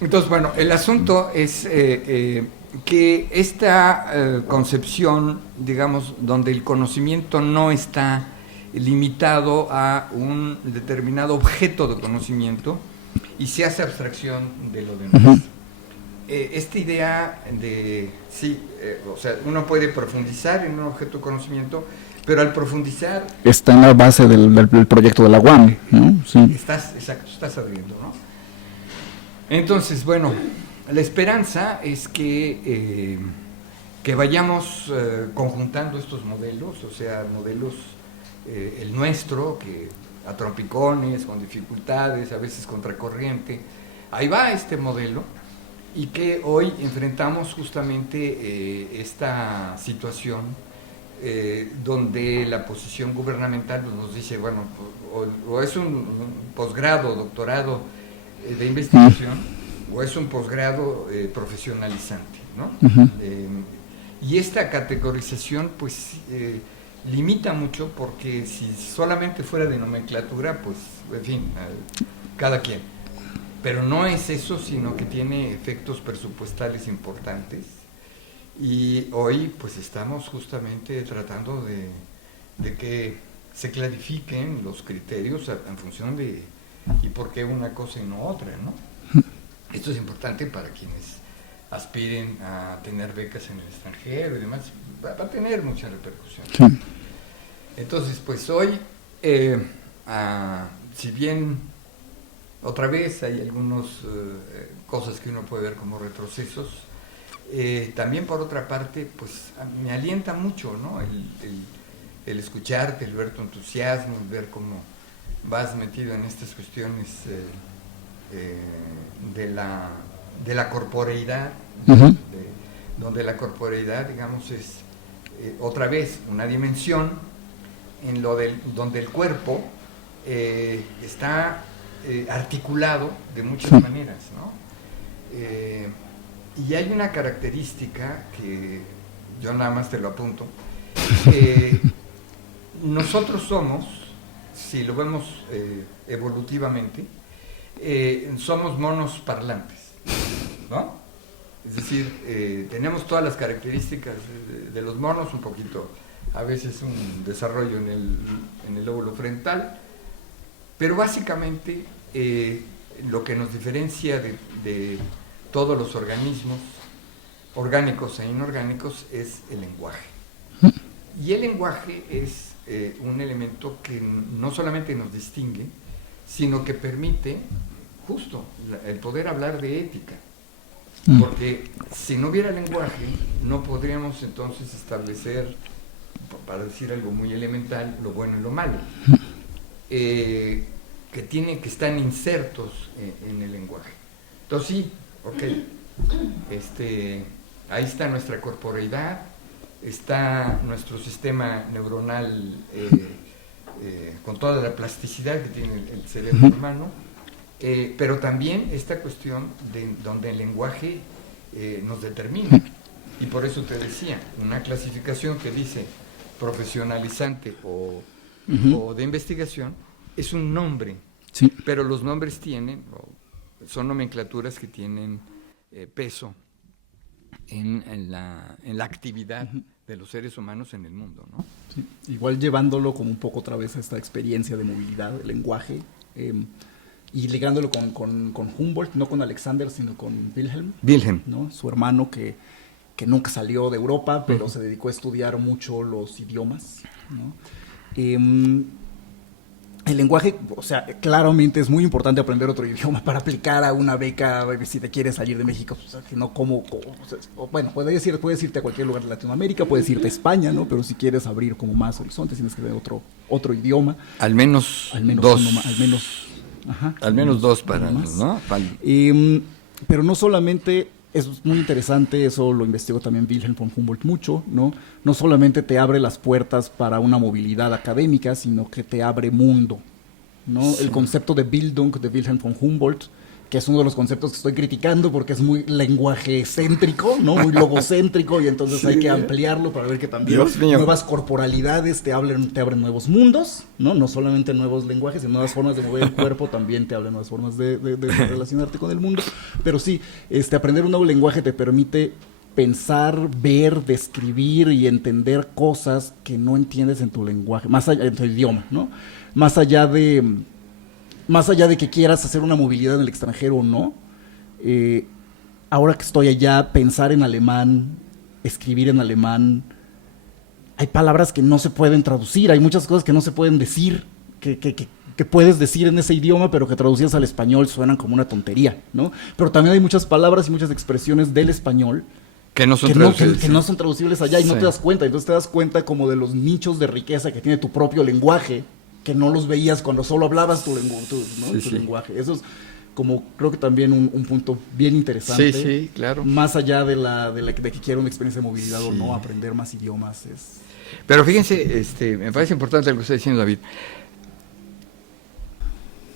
Entonces, bueno, el asunto es que esta concepción, digamos, donde el conocimiento no está limitado a un determinado objeto de conocimiento y se hace abstracción de lo demás. Esta idea de, sí, o sea, uno puede profundizar en un objeto de conocimiento, pero al profundizar... Está en la base del proyecto de la UAM, ¿no? Sí. Estás abriendo, ¿no? Entonces, bueno, la esperanza es que vayamos conjuntando estos modelos, o sea, modelos, el nuestro, que a trompicones, con dificultades, a veces contracorriente, ahí va este modelo, y que hoy enfrentamos justamente esta situación donde la posición gubernamental nos dice, bueno, o es un posgrado, doctorado de investigación, o es un posgrado profesionalizante, ¿no? Y esta categorización pues limita mucho, porque si solamente fuera de nomenclatura, pues en fin, cada quien, pero no es eso, sino que tiene efectos presupuestales importantes, y hoy pues estamos justamente tratando de que se clarifiquen los criterios en función de y por qué una cosa y no otra, ¿no? Esto es importante para quienes aspiren a tener becas en el extranjero y demás, va a tener mucha repercusión. Sí. Entonces, pues hoy, si bien otra vez hay algunas cosas que uno puede ver como retrocesos, también por otra parte, pues me alienta mucho, ¿no? El escucharte, el ver tu entusiasmo, el ver cómo vas metido en estas cuestiones de la corporeidad, donde la corporeidad, digamos, es otra vez una dimensión en donde el cuerpo está articulado de muchas maneras, ¿no? Y hay una característica que yo nada más te lo apunto. Nosotros somos, si lo vemos evolutivamente, somos monos parlantes, ¿no? Es decir, tenemos todas las características de los monos, un poquito, a veces un desarrollo en el lóbulo frontal, pero básicamente lo que nos diferencia de todos los organismos, orgánicos e inorgánicos, es el lenguaje. Y el lenguaje es un elemento que no solamente nos distingue, sino que permite justo el poder hablar de ética. Porque si no hubiera lenguaje, no podríamos entonces establecer, para decir algo muy elemental, lo bueno y lo malo, que están insertos en el lenguaje. Entonces sí, ok, ahí está nuestra corporeidad, está nuestro sistema neuronal con toda la plasticidad que tiene el cerebro humano, pero también esta cuestión donde el lenguaje nos determina. Y por eso te decía, una clasificación que dice profesionalizante o de investigación es un nombre, sí. Pero los nombres son nomenclaturas que tienen peso en la actividad de los seres humanos en el mundo, ¿no? Sí. Igual llevándolo como un poco otra vez a esta experiencia de movilidad, del lenguaje, y ligándolo con Humboldt, no con Alexander, sino con Wilhelm, ¿no? Su hermano que nunca salió de Europa, pero se dedicó a estudiar mucho los idiomas, ¿no? El lenguaje, o sea, claramente es muy importante aprender otro idioma para aplicar a una beca si te quieres salir de México. O sea, que no bueno, puedes irte a cualquier lugar de Latinoamérica, puedes irte a España, ¿no? Pero si quieres abrir como más horizontes, tienes que tener otro idioma. Al menos dos. Al menos dos para, ¿no? Pero no solamente, eso es muy interesante, eso lo investigó también Wilhelm von Humboldt mucho, ¿no? No solamente te abre las puertas para una movilidad académica, sino que te abre mundo, ¿no? Sí. El concepto de Bildung de Wilhelm von Humboldt, que es uno de los conceptos que estoy criticando porque es muy lenguaje céntrico, ¿no? Muy logocéntrico, y entonces hay que ampliarlo para ver que también nuevas corporalidades te abren nuevos mundos, ¿no? No solamente nuevos lenguajes, sino nuevas formas de mover el cuerpo también te abren nuevas formas de relacionarte con el mundo. Pero sí, aprender un nuevo lenguaje te permite pensar, ver, describir y entender cosas que no entiendes en tu lenguaje, más allá en tu idioma, ¿no? Más allá de que quieras hacer una movilidad en el extranjero o no, ahora que estoy allá, pensar en alemán, escribir en alemán, hay palabras que no se pueden traducir, hay muchas cosas que no se pueden decir, que puedes decir en ese idioma, pero que traducidas al español suenan como una tontería, ¿no? Pero también hay muchas palabras y muchas expresiones del español que no son traducibles, que no son traducibles allá y no te das cuenta. Entonces te das cuenta como de los nichos de riqueza que tiene tu propio lenguaje, que no los veías cuando solo hablabas tu lenguaje. Eso es como, creo que también un punto bien interesante. Sí, claro. Más allá de que quiera una experiencia de movilidad o no, aprender más idiomas es... Pero fíjense, me parece importante lo que está diciendo David.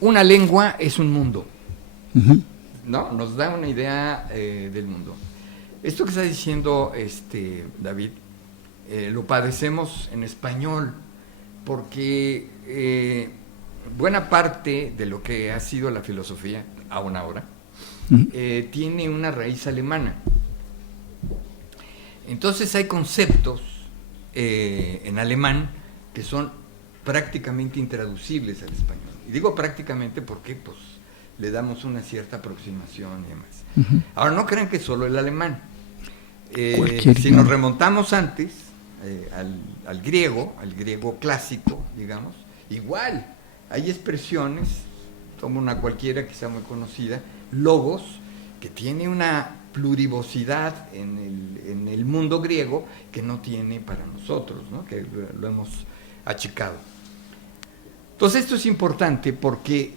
Una lengua es un mundo, ¿no? Nos da una idea del mundo. Esto que está diciendo David, lo padecemos en español, porque buena parte de lo que ha sido la filosofía, aún ahora, tiene una raíz alemana. Entonces hay conceptos en alemán que son prácticamente intraducibles al español. Y digo prácticamente porque pues le damos una cierta aproximación y demás. Ahora, no crean que solo el alemán. Si nos remontamos antes al griego clásico, digamos, igual hay expresiones, tomo una cualquiera que sea muy conocida, logos, que tiene una plurivocidad en el mundo griego que no tiene para nosotros, ¿no? Que lo hemos achicado. Entonces esto es importante porque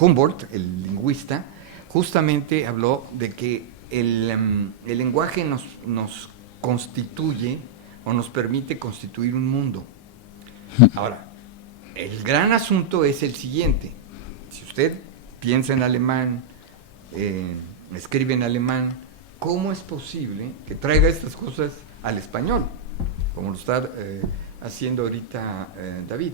Humboldt, el lingüista, justamente habló de que el lenguaje nos constituye o nos permite constituir un mundo. Ahora, el gran asunto es el siguiente. Si usted piensa en alemán, escribe en alemán, ¿cómo es posible que traiga estas cosas al español? Como lo está haciendo ahorita David.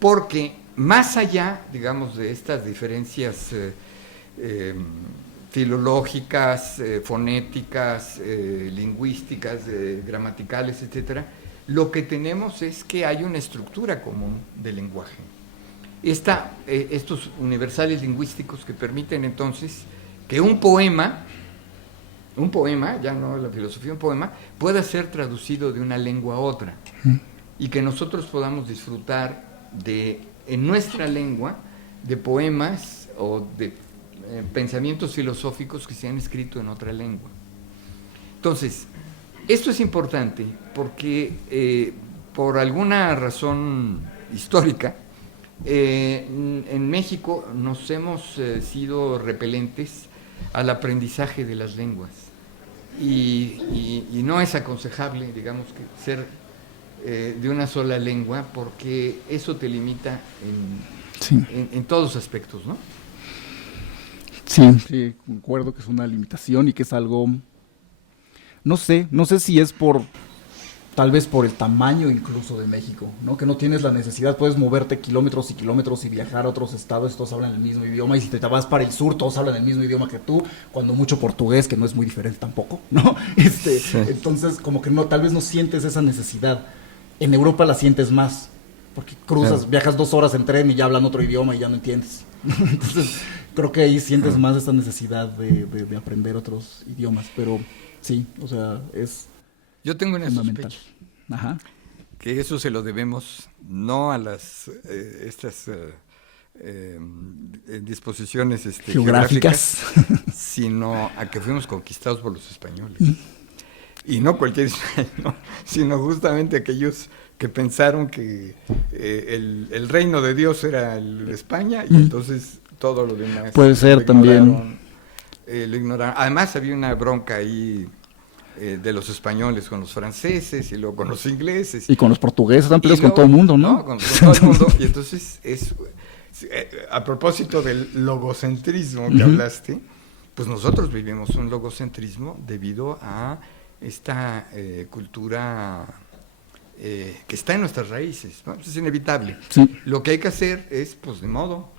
Porque más allá, digamos, de estas diferencias filológicas, fonéticas, lingüísticas, gramaticales, etcétera, lo que tenemos es que hay una estructura común del lenguaje. Estos universales lingüísticos que permiten entonces que un poema, ya no la filosofía, un poema, pueda ser traducido de una lengua a otra y que nosotros podamos disfrutar en nuestra lengua de poemas o de pensamientos filosóficos que se han escrito en otra lengua. Entonces, esto es importante porque por alguna razón histórica, en México nos hemos sido repelentes al aprendizaje de las lenguas y no es aconsejable, digamos, que ser de una sola lengua porque eso te limita en todos los aspectos, ¿no? Sí, concuerdo que es una limitación y que es algo, no sé si es tal vez por el tamaño incluso de México, ¿no? Que no tienes la necesidad, puedes moverte kilómetros y kilómetros y viajar a otros estados, todos hablan el mismo idioma, y si te vas para el sur, todos hablan el mismo idioma que tú, cuando mucho portugués, que no es muy diferente tampoco, ¿no? Sí. Entonces, como que tal vez no sientes esa necesidad. En Europa la sientes más, porque viajas 2 horas en tren y ya hablan otro idioma y ya no entiendes. Entonces, creo que ahí sientes más esta necesidad de aprender otros idiomas, pero sí, o sea, es... Yo tengo una sospecha. Ajá. Que eso se lo debemos no a las disposiciones geográficas, sino a que fuimos conquistados por los españoles. Y no cualquier español, sino justamente aquellos que pensaron que el reino de Dios era España y entonces todo lo demás puede ser también. Lo ignoraron. Además había una bronca ahí de los españoles con los franceses y luego con los ingleses. Y con los portugueses, están peleados con todo el mundo, ¿no? Con todo el mundo. Y entonces, a propósito del logocentrismo que hablaste, pues nosotros vivimos un logocentrismo debido a esta cultura que está en nuestras raíces, ¿no? Es inevitable. Sí. Lo que hay que hacer es, pues de modo,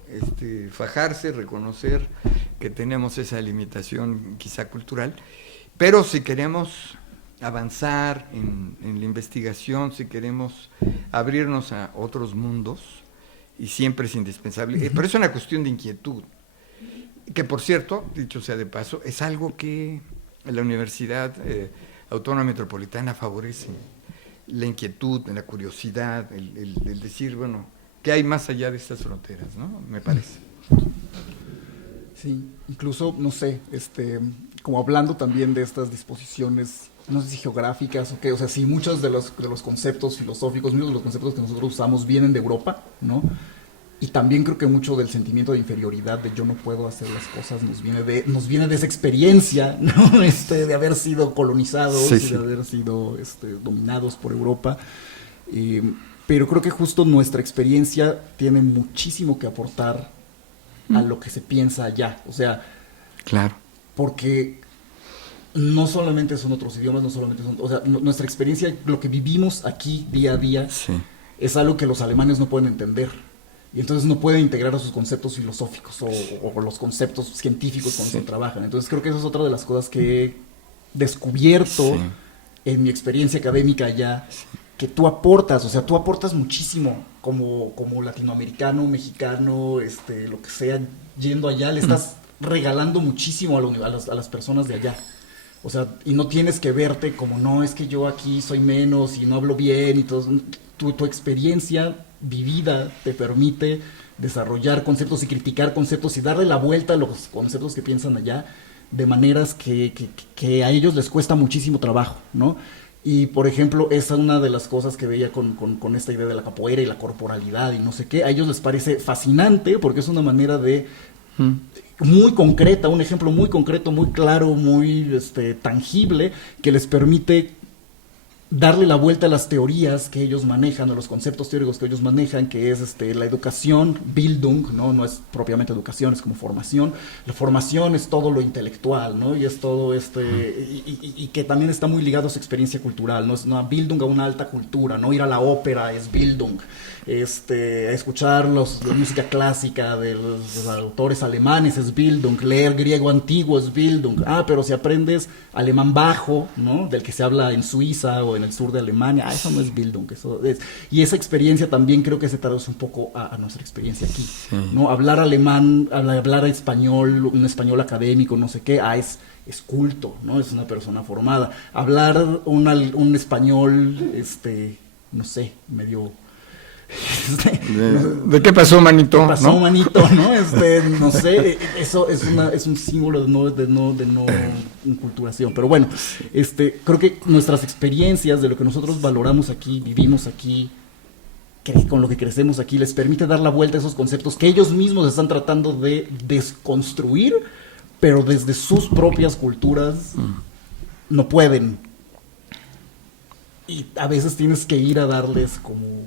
fajarse, reconocer que tenemos esa limitación quizá cultural. Pero si queremos avanzar en la investigación, si queremos abrirnos a otros mundos, y siempre es indispensable, pero es una cuestión de inquietud, que por cierto, dicho sea de paso, es algo que la Universidad Autónoma Metropolitana favorece la inquietud, la curiosidad, el decir, bueno, ¿qué hay más allá de estas fronteras, no? Me parece. Sí, incluso, no sé, como hablando también de estas disposiciones, no sé si geográficas o qué, o sea, sí, muchos de los conceptos filosóficos, muchos de los conceptos que nosotros usamos vienen de Europa, ¿no? Y también creo que mucho del sentimiento de inferioridad, de yo no puedo hacer las cosas, nos viene de esa experiencia, ¿no? De haber sido colonizados, sí. de haber sido dominados por Europa. Pero creo que justo nuestra experiencia tiene muchísimo que aportar a lo que se piensa allá. O sea, claro, porque no solamente son otros idiomas, no solamente son, o sea, nuestra experiencia, lo que vivimos aquí día a día, sí, es algo que los alemanes no pueden entender. Y entonces no pueden integrar a sus conceptos filosóficos o los conceptos científicos cuando se trabajan. Entonces creo que eso es otra de las cosas que he descubierto en mi experiencia académica allá, que tú aportas, o sea, tú aportas muchísimo como latinoamericano, mexicano, lo que sea, yendo allá, le estás regalando muchísimo a las personas de allá. O sea, y no tienes que verte como, no, es que yo aquí soy menos y no hablo bien y todo. Tu experiencia vivida te permite desarrollar conceptos y criticar conceptos y darle la vuelta a los conceptos que piensan allá de maneras que a ellos les cuesta muchísimo trabajo, ¿no? Y, por ejemplo, esa es una de las cosas que veía con esta idea de la capoeira y la corporalidad y no sé qué. A ellos les parece fascinante porque es una manera de... muy concreta, un ejemplo muy concreto, muy claro, muy tangible, que les permite darle la vuelta a las teorías que ellos manejan, a los conceptos teóricos que ellos manejan, que es la educación, Bildung, no es propiamente educación, es como formación. La formación es todo lo intelectual, ¿no? Y es todo y que también está muy ligado a su experiencia cultural, ¿no? Es una Bildung a una alta cultura, ¿no? Ir a la ópera es Bildung. A escuchar la música clásica de los autores alemanes es Bildung, leer griego antiguo es Bildung. Pero si aprendes alemán bajo, ¿no? Del que se habla en Suiza o en el sur de Alemania, eso no es Bildung, eso es. Y esa experiencia también creo que se traduce un poco a nuestra experiencia aquí, ¿no? Hablar alemán, hablar español, un español académico, no sé qué, es culto, ¿no? Es una persona formada. Hablar un español, no sé, medio... ¿De qué pasó, manito? ¿Qué pasó, ¿no? Manito, ¿no? No sé, eso es un símbolo de no inculturación. Pero bueno, creo que nuestras experiencias de lo que nosotros valoramos aquí, vivimos aquí, con lo que crecemos aquí, les permite dar la vuelta a esos conceptos que ellos mismos están tratando de desconstruir, pero desde sus propias culturas no pueden. Y a veces tienes que ir a darles como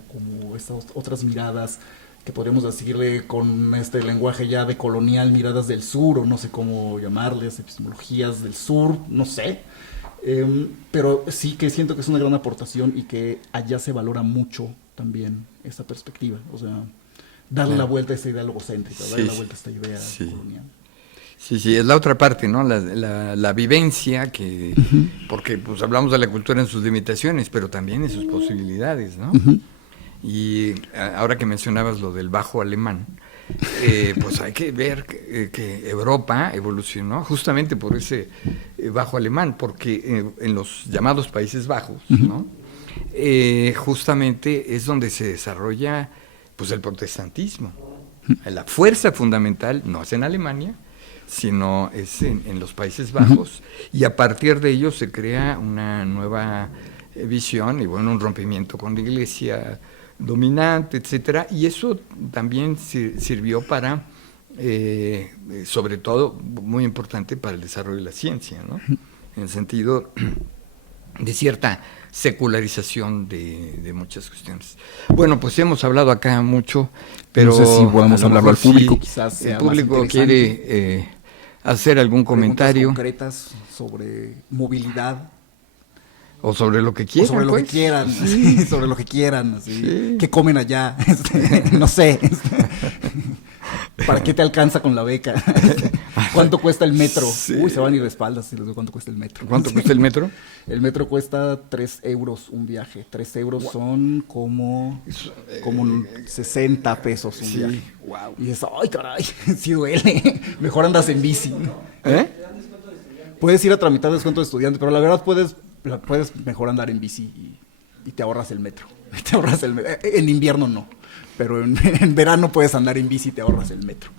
estas otras miradas que podríamos decirle con este lenguaje ya de colonial, miradas del sur, o no sé cómo llamarles, epistemologías del sur, no sé. Pero sí que siento que es una gran aportación y que allá se valora mucho también esta perspectiva. O sea, darle la vuelta a esta idea logocéntrica, darle la vuelta a esta idea colonial. Sí, es la otra parte, ¿no? La vivencia, que porque pues hablamos de la cultura en sus limitaciones, pero también en sus posibilidades, ¿no? Y ahora que mencionabas lo del bajo alemán, pues hay que ver que Europa evolucionó justamente por ese bajo alemán, porque en los llamados Países Bajos, ¿no? Justamente es donde se desarrolla pues el protestantismo. La fuerza fundamental no es en Alemania, sino es en los Países Bajos, y a partir de ello se crea una nueva visión y bueno, un rompimiento con la iglesia dominante, etcétera, y eso también sirvió para, sobre todo, muy importante para el desarrollo de la ciencia, ¿no? En el sentido de cierta secularización de muchas cuestiones. Bueno, pues hemos hablado acá mucho, pero no sé si podemos hablarlo al público, si quizás sea el público quiere hacer algún comentario concretas sobre movilidad o sobre lo que quieran, sobre lo que quieran, sí, sobre lo que quieran, así, qué comen allá, no sé, ¿para qué te alcanza con la beca? ¿Cuánto cuesta el metro? Uy, se van a ir de espaldas si les digo cuánto cuesta el metro. ¿Cuánto cuesta el metro? El metro cuesta 3 euros un viaje. 3 euros son como 60 pesos un viaje. Wow. Y dices, ay, caray, sí duele. Mejor andas en bici. Puedes ir a tramitar descuento de estudiante, pero la verdad puedes mejor andar en bici y te ahorras el metro. En invierno no, pero en verano puedes andar en bici y te ahorras el metro.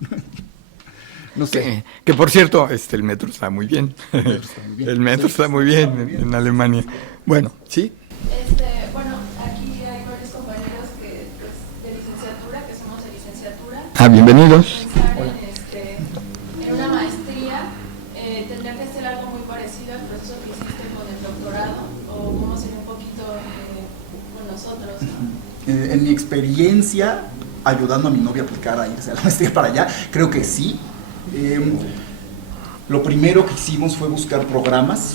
No sé. Que por cierto, el metro está muy bien. El metro está muy bien en Alemania. Bueno, ¿sí? Bueno, aquí hay varios compañeros que, pues, de licenciatura, que somos de licenciatura. Bienvenidos. En una maestría, tendría que ser algo muy parecido al proceso que hiciste con el doctorado, o cómo sería un poquito con nosotros, ¿no? En mi experiencia, ayudando a mi novia a aplicar a irse a la maestría para allá, creo que sí. Lo primero que hicimos fue buscar programas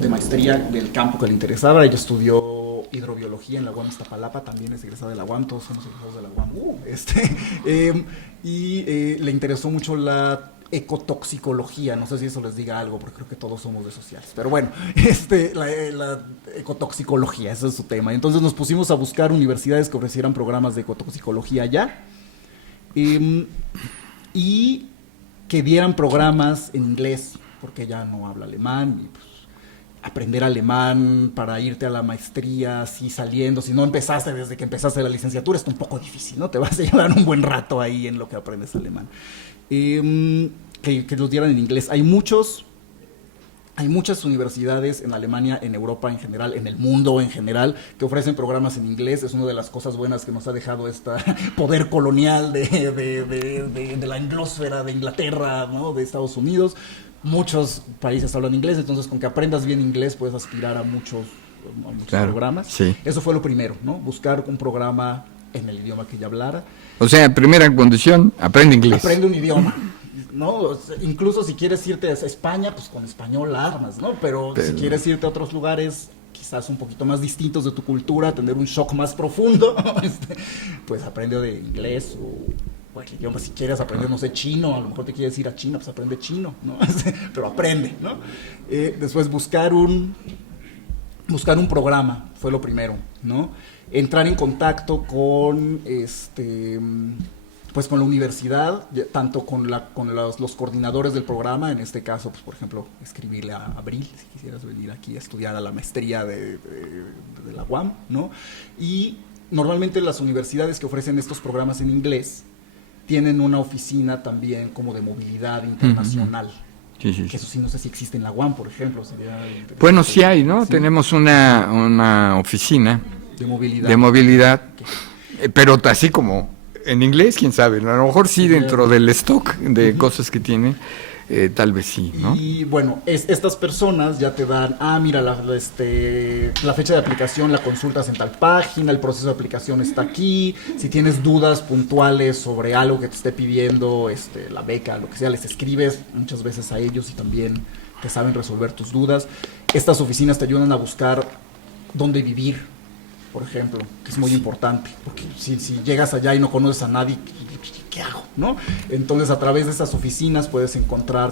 de maestría del campo que le interesaba. Ella estudió hidrobiología en la UAM Iztapalapa, también es egresada de la UAM, todos somos egresados de la UAM. Le interesó mucho la ecotoxicología, no sé si eso les diga algo, porque creo que todos somos de sociales, pero bueno, la ecotoxicología, ese es su tema. Entonces nos pusimos a buscar universidades que ofrecieran programas de ecotoxicología allá, y que dieran programas en inglés, porque ella no habla alemán, y pues aprender alemán para irte a la maestría, así saliendo, si no empezaste desde que empezaste la licenciatura, está un poco difícil, ¿no? Te vas a llevar un buen rato ahí en lo que aprendes alemán. Que los dieran en inglés. Hay muchas universidades en Alemania, en Europa en general, en el mundo en general, que ofrecen programas en inglés. Es una de las cosas buenas que nos ha dejado este poder colonial de la anglósfera de Inglaterra, ¿no? De Estados Unidos. Muchos países hablan inglés, entonces con que aprendas bien inglés puedes aspirar a muchos claro, programas. Sí. Eso fue lo primero, ¿no? Buscar un programa en el idioma que ella hablara. O sea, primera condición, aprende inglés. Aprende un idioma, ¿no? Incluso si quieres irte a España, pues con español armas, ¿no? Pero si quieres irte a otros lugares quizás un poquito más distintos de tu cultura, tener un shock más profundo, pues aprende de inglés o el idioma. Si quieres aprender, no sé, chino, a lo mejor te quieres ir a China, pues aprende chino, ¿no? Pero aprende, ¿no? Después buscar un programa fue lo primero, ¿no? Entrar en contacto con pues con la universidad, tanto con los coordinadores del programa, en este caso, pues por ejemplo, escribirle a Abril, si quisieras venir aquí a estudiar a la maestría de la UAM, ¿no? Y normalmente las universidades que ofrecen estos programas en inglés tienen una oficina también como de movilidad internacional. Sí. Que eso sí, no sé si existe en la UAM, por ejemplo. Bueno, sí hay, ¿no? Sí. Tenemos una oficina de movilidad, pero así como en inglés, quién sabe, a lo mejor sí dentro del stock de cosas que tiene, tal vez sí, ¿no? Y bueno, estas personas ya te dan, mira, la fecha de aplicación la consultas en tal página, el proceso de aplicación está aquí, si tienes dudas puntuales sobre algo que te esté pidiendo, la beca, lo que sea, les escribes muchas veces a ellos y también te saben resolver tus dudas. Estas oficinas te ayudan a buscar dónde vivir, por ejemplo, que es muy importante, porque si llegas allá y no conoces a nadie, ¿qué hago? ¿No? Entonces, a través de esas oficinas puedes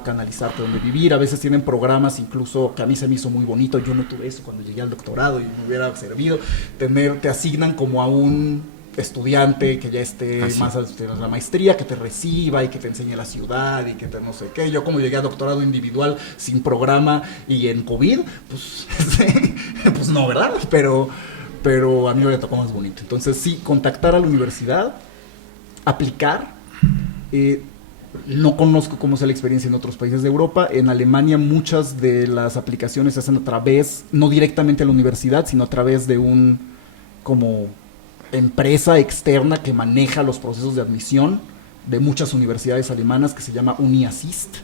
canalizarte dónde vivir. A veces tienen programas incluso que a mí se me hizo muy bonito. Yo no tuve eso cuando llegué al doctorado y me hubiera servido. Te asignan como a un estudiante que ya esté más en la maestría, que te reciba y que te enseñe la ciudad y que te no sé qué. Yo como llegué a doctorado individual sin programa y en COVID, pues, pues no, ¿verdad? Pero a mí me tocó más bonito. Entonces sí, contactar a la universidad, aplicar. No conozco cómo sea la experiencia en otros países de Europa. En Alemania muchas de las aplicaciones se hacen a través, no directamente a la universidad, sino a través de un como empresa externa que maneja los procesos de admisión de muchas universidades alemanas, que se llama UniAssist,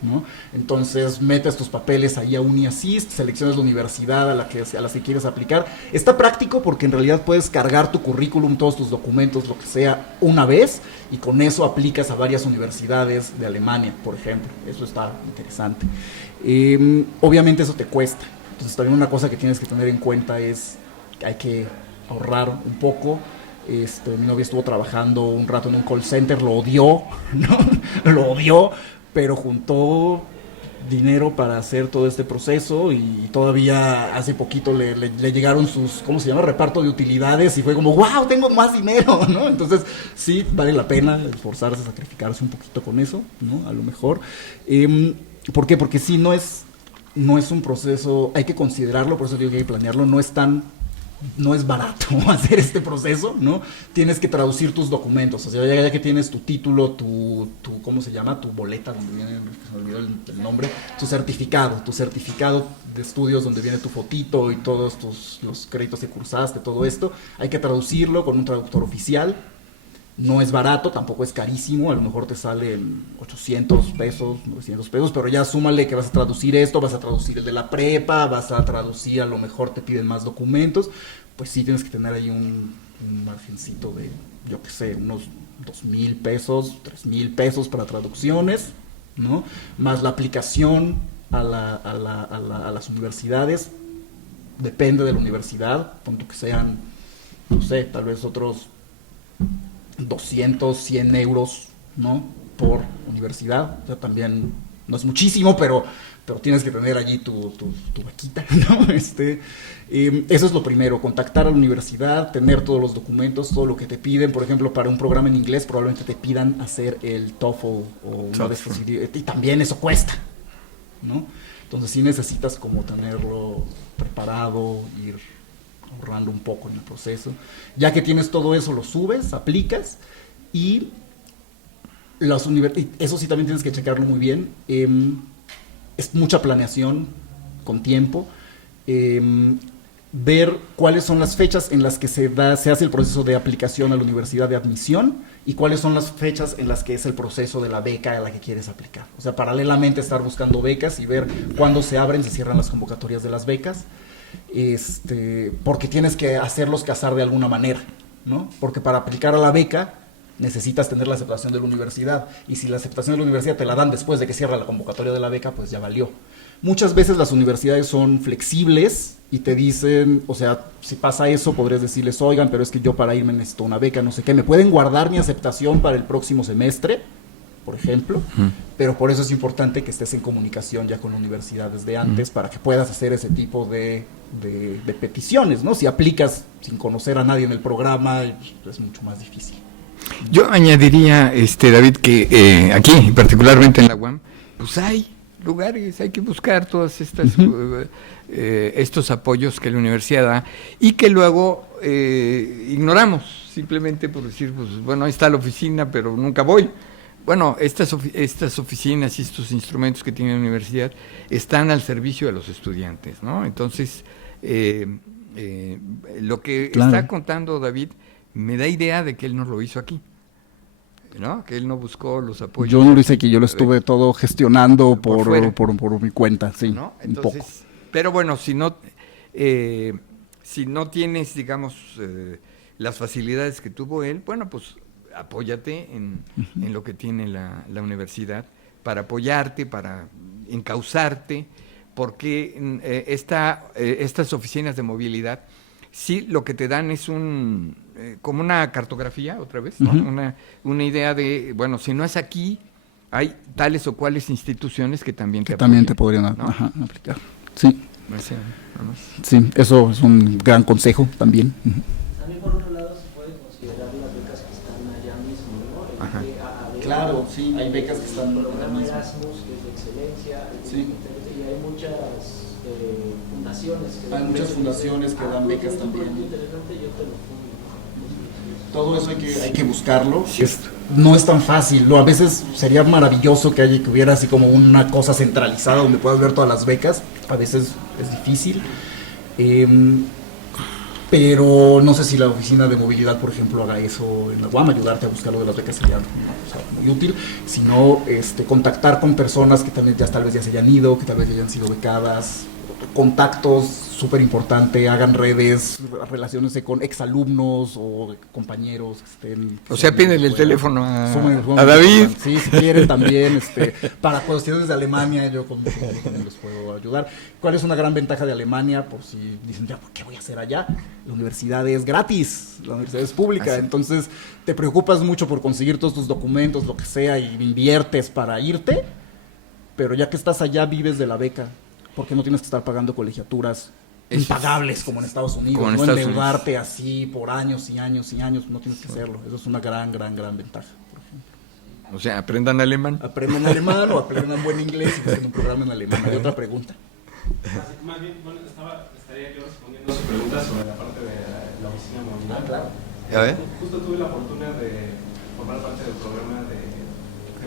¿no? Entonces metes tus papeles ahí a UniAssist, seleccionas la universidad a la que quieres aplicar. Está práctico porque en realidad puedes cargar tu currículum, todos tus documentos, lo que sea, una vez, y con eso aplicas a varias universidades de Alemania, por ejemplo. Eso está interesante. Obviamente eso te cuesta. Entonces también una cosa que tienes que tener en cuenta es que hay que ahorrar un poco. Mi novia estuvo trabajando un rato en un call center, lo odió, ¿no? Lo odió, pero juntó dinero para hacer todo este proceso y todavía hace poquito le llegaron sus, ¿cómo se llama? Reparto de utilidades y fue como, ¡wow! Tengo más dinero, ¿no? Entonces, sí, vale la pena esforzarse, sacrificarse un poquito con eso, ¿no? A lo mejor. ¿Por qué? Porque sí, no es no es un proceso, hay que considerarlo, por eso digo que hay que planearlo, no es barato hacer este proceso, ¿no? Tienes que traducir tus documentos, o sea, ya que tienes tu título, tu ¿cómo se llama? Tu boleta, donde viene, se me olvidó el nombre, tu certificado de estudios donde viene tu fotito y todos los créditos que cursaste, todo esto, hay que traducirlo con un traductor oficial. No es barato, tampoco es carísimo, a lo mejor te salen 800 pesos, 900 pesos, pero ya súmale que vas a traducir esto, vas a traducir el de la prepa, vas a traducir, a lo mejor te piden más documentos, pues sí tienes que tener ahí un margencito de, yo qué sé, unos 2,000 pesos, 3,000 pesos para traducciones, ¿no? Más la aplicación a las universidades, depende de la universidad, punto que sean, no sé, tal vez otros 200, 100 euros, ¿no? Por universidad. O sea, también no es muchísimo, pero tienes que tener allí tu vaquita, ¿no? Eso es lo primero, contactar a la universidad, tener todos los documentos, todo lo que te piden. Por ejemplo, para un programa en inglés probablemente te pidan hacer el TOEFL o una de estas, y también eso cuesta, ¿no? Entonces sí necesitas como tenerlo preparado, ir ahorrando un poco en el proceso. Ya que tienes todo eso, lo subes, aplicas y eso sí también tienes que checarlo muy bien. Es mucha planeación con tiempo. Ver cuáles son las fechas en las que se hace el proceso de aplicación a la universidad de admisión y cuáles son las fechas en las que es el proceso de la beca a la que quieres aplicar. O sea, paralelamente estar buscando becas y ver cuándo se abren, se cierran las convocatorias de las becas. Porque tienes que hacerlos casar de alguna manera, ¿no? Porque para aplicar a la beca necesitas tener la aceptación de la universidad, y si la aceptación de la universidad te la dan después de que cierra la convocatoria de la beca, pues ya valió. Muchas veces las universidades son flexibles y te dicen, o sea, si pasa eso, podrías decirles, oigan, pero es que yo para irme necesito una beca, no sé qué, ¿me pueden guardar mi aceptación para el próximo semestre? Por ejemplo, pero por eso es importante que estés en comunicación ya con la universidad desde antes para que puedas hacer ese tipo de peticiones, ¿no? Si aplicas sin conocer a nadie en el programa, es mucho más difícil. Yo añadiría, David, que aquí, particularmente en la UAM, pues hay lugares, hay que buscar todas estas estos apoyos que la universidad da y que luego ignoramos, simplemente por decir, pues bueno, ahí está la oficina, pero nunca voy. Bueno, estas oficinas y estos instrumentos que tiene la universidad están al servicio de los estudiantes, ¿no? Entonces, lo que está contando David me da idea de que él no lo hizo aquí, ¿no? Que él no buscó los apoyos. Yo no lo hice aquí, yo lo estuve todo gestionando por mi cuenta, sí, ¿no? Entonces, un poco. Pero bueno, si no tienes, digamos, las facilidades que tuvo él, bueno, pues apóyate en lo que tiene la universidad para apoyarte, para encauzarte, porque estas oficinas de movilidad sí lo que te dan es como una cartografía, otra vez, ¿no? Una idea de, bueno, si no es aquí, hay tales o cuales instituciones que también te podrían, ¿no? Aplicar. Sí. Gracias. Sí, eso es un gran consejo también. También por otro lado se puede considerar las becas que están allá mismo, ¿no? Claro, sí, hay becas que están el programa Erasmus, que es de excelencia, sí. Y hay muchas fundaciones que dan becas también. Interesante, yo te lo fundo. Todo eso hay que buscarlo. No es tan fácil. A veces sería maravilloso que hubiera así como una cosa centralizada donde puedas ver todas las becas. A veces es difícil. Pero no sé si la oficina de movilidad, por ejemplo, haga eso en la UAM, ayudarte a buscar lo de las becas sería muy útil. Si no, contactar con personas que también tal vez ya se hayan ido, que tal vez ya hayan sido becadas. Contactos, súper importante, hagan redes, relaciónense con exalumnos o compañeros que estén... O sea, pídenle el teléfono a David. Sí, si quieren también, para cuestiones de Alemania, yo con los puedo ayudar. ¿Cuál es una gran ventaja de Alemania? Por si dicen, ya, ¿por qué voy a hacer allá? La universidad es gratis, la universidad es pública, entonces te preocupas mucho por conseguir todos tus documentos, lo que sea, y inviertes para irte, pero ya que estás allá vives de la beca. Porque no tienes que estar pagando colegiaturas impagables como en Estados Unidos, no endeudarte así por años y años y años, no tienes que hacerlo. Eso es una gran ventaja, por ejemplo. O sea, aprendan alemán. Aprendan alemán o aprendan buen inglés y hacen un programa en alemán. Hay otra pregunta. Más bien, bueno, estaría yo respondiendo a su pregunta sobre la parte de la oficina de movilidad. Claro. A ver. Justo tuve la fortuna de formar parte del programa de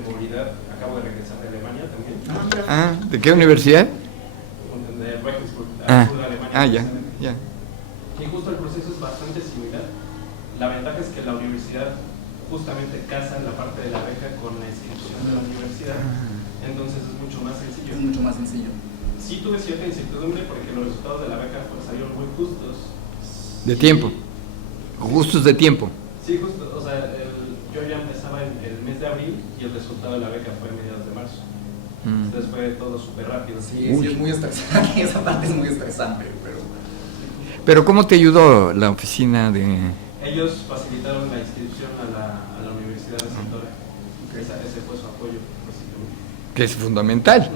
movilidad. Acabo de regresar de Alemania también. ¿De qué universidad? De Regensburg, Ah, al sur de Alemania. ya. Y justo el proceso es bastante similar. La ventaja es que la universidad justamente casa la parte de la beca con la inscripción de la universidad. Entonces es mucho más sencillo. Es mucho más sencillo. Sí tuve cierta incertidumbre porque los resultados de la beca pues, salieron muy justos. De tiempo. Justos de tiempo. Sí, justo. O sea, yo ya empezaba en el mes de abril y el resultado de la beca fue a mediados de marzo. Entonces fue todo súper rápido. Sí, es muy estresante. Esa parte es muy estresante, Pero ¿cómo te ayudó la oficina de...? Ellos facilitaron la inscripción a la Universidad de Santora. Ese fue su apoyo, básicamente. Que es fundamental,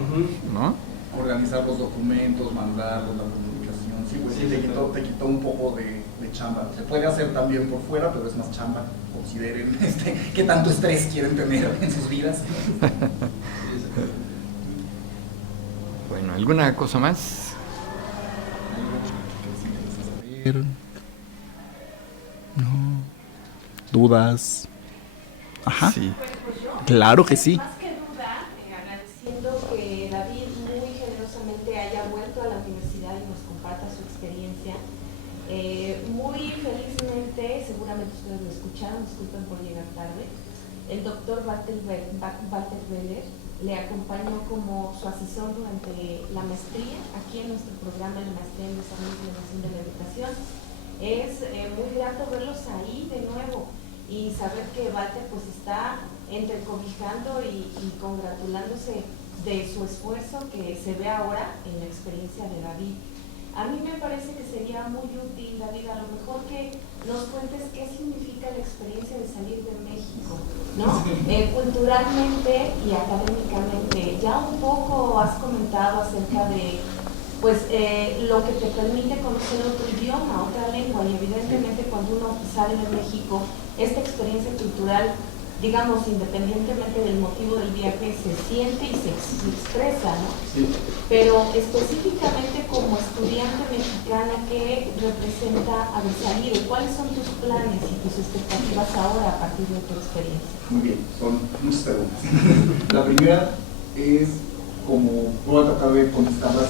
¿no? Organizar los documentos, mandarlos, la comunicación. Sí, pues sí, te quitó un poco de chamba. Se puede hacer también por fuera, pero es más chamba. Consideren qué tanto estrés quieren tener en sus vidas. Bueno, ¿alguna cosa más? No. ¿Dudas? Ajá. Sí. Pues yo, Claro que sí. más que duda, agradeciendo que David muy generosamente haya vuelto a la universidad y nos comparta su experiencia. Muy felizmente, seguramente ustedes lo escucharon, disculpen por llegar tarde, el doctor Walter Weller le acompañó como su asesor durante la maestría, aquí en nuestro programa de maestría en desarrollo y innovación de la educación. Es muy grato verlos ahí de nuevo y saber que Walter pues está entrecobijando y congratulándose de su esfuerzo que se ve ahora en la experiencia de David. A mí me parece que sería muy útil, David, a lo mejor que nos cuentes qué significa la experiencia de salir de México, ¿no? Culturalmente y académicamente. Ya un poco has comentado acerca de pues lo que te permite conocer otro idioma, otra lengua, y evidentemente cuando uno sale de México, esta experiencia cultural, digamos, independientemente del motivo del viaje, se siente y se expresa, ¿no? Sí. Pero específicamente como estudiante mexicana, ¿qué representa haber salido? ¿Cuáles son tus planes y tus expectativas ahora a partir de tu experiencia? Muy bien, son muchas preguntas. La primera es como voy a tratar de contestarlas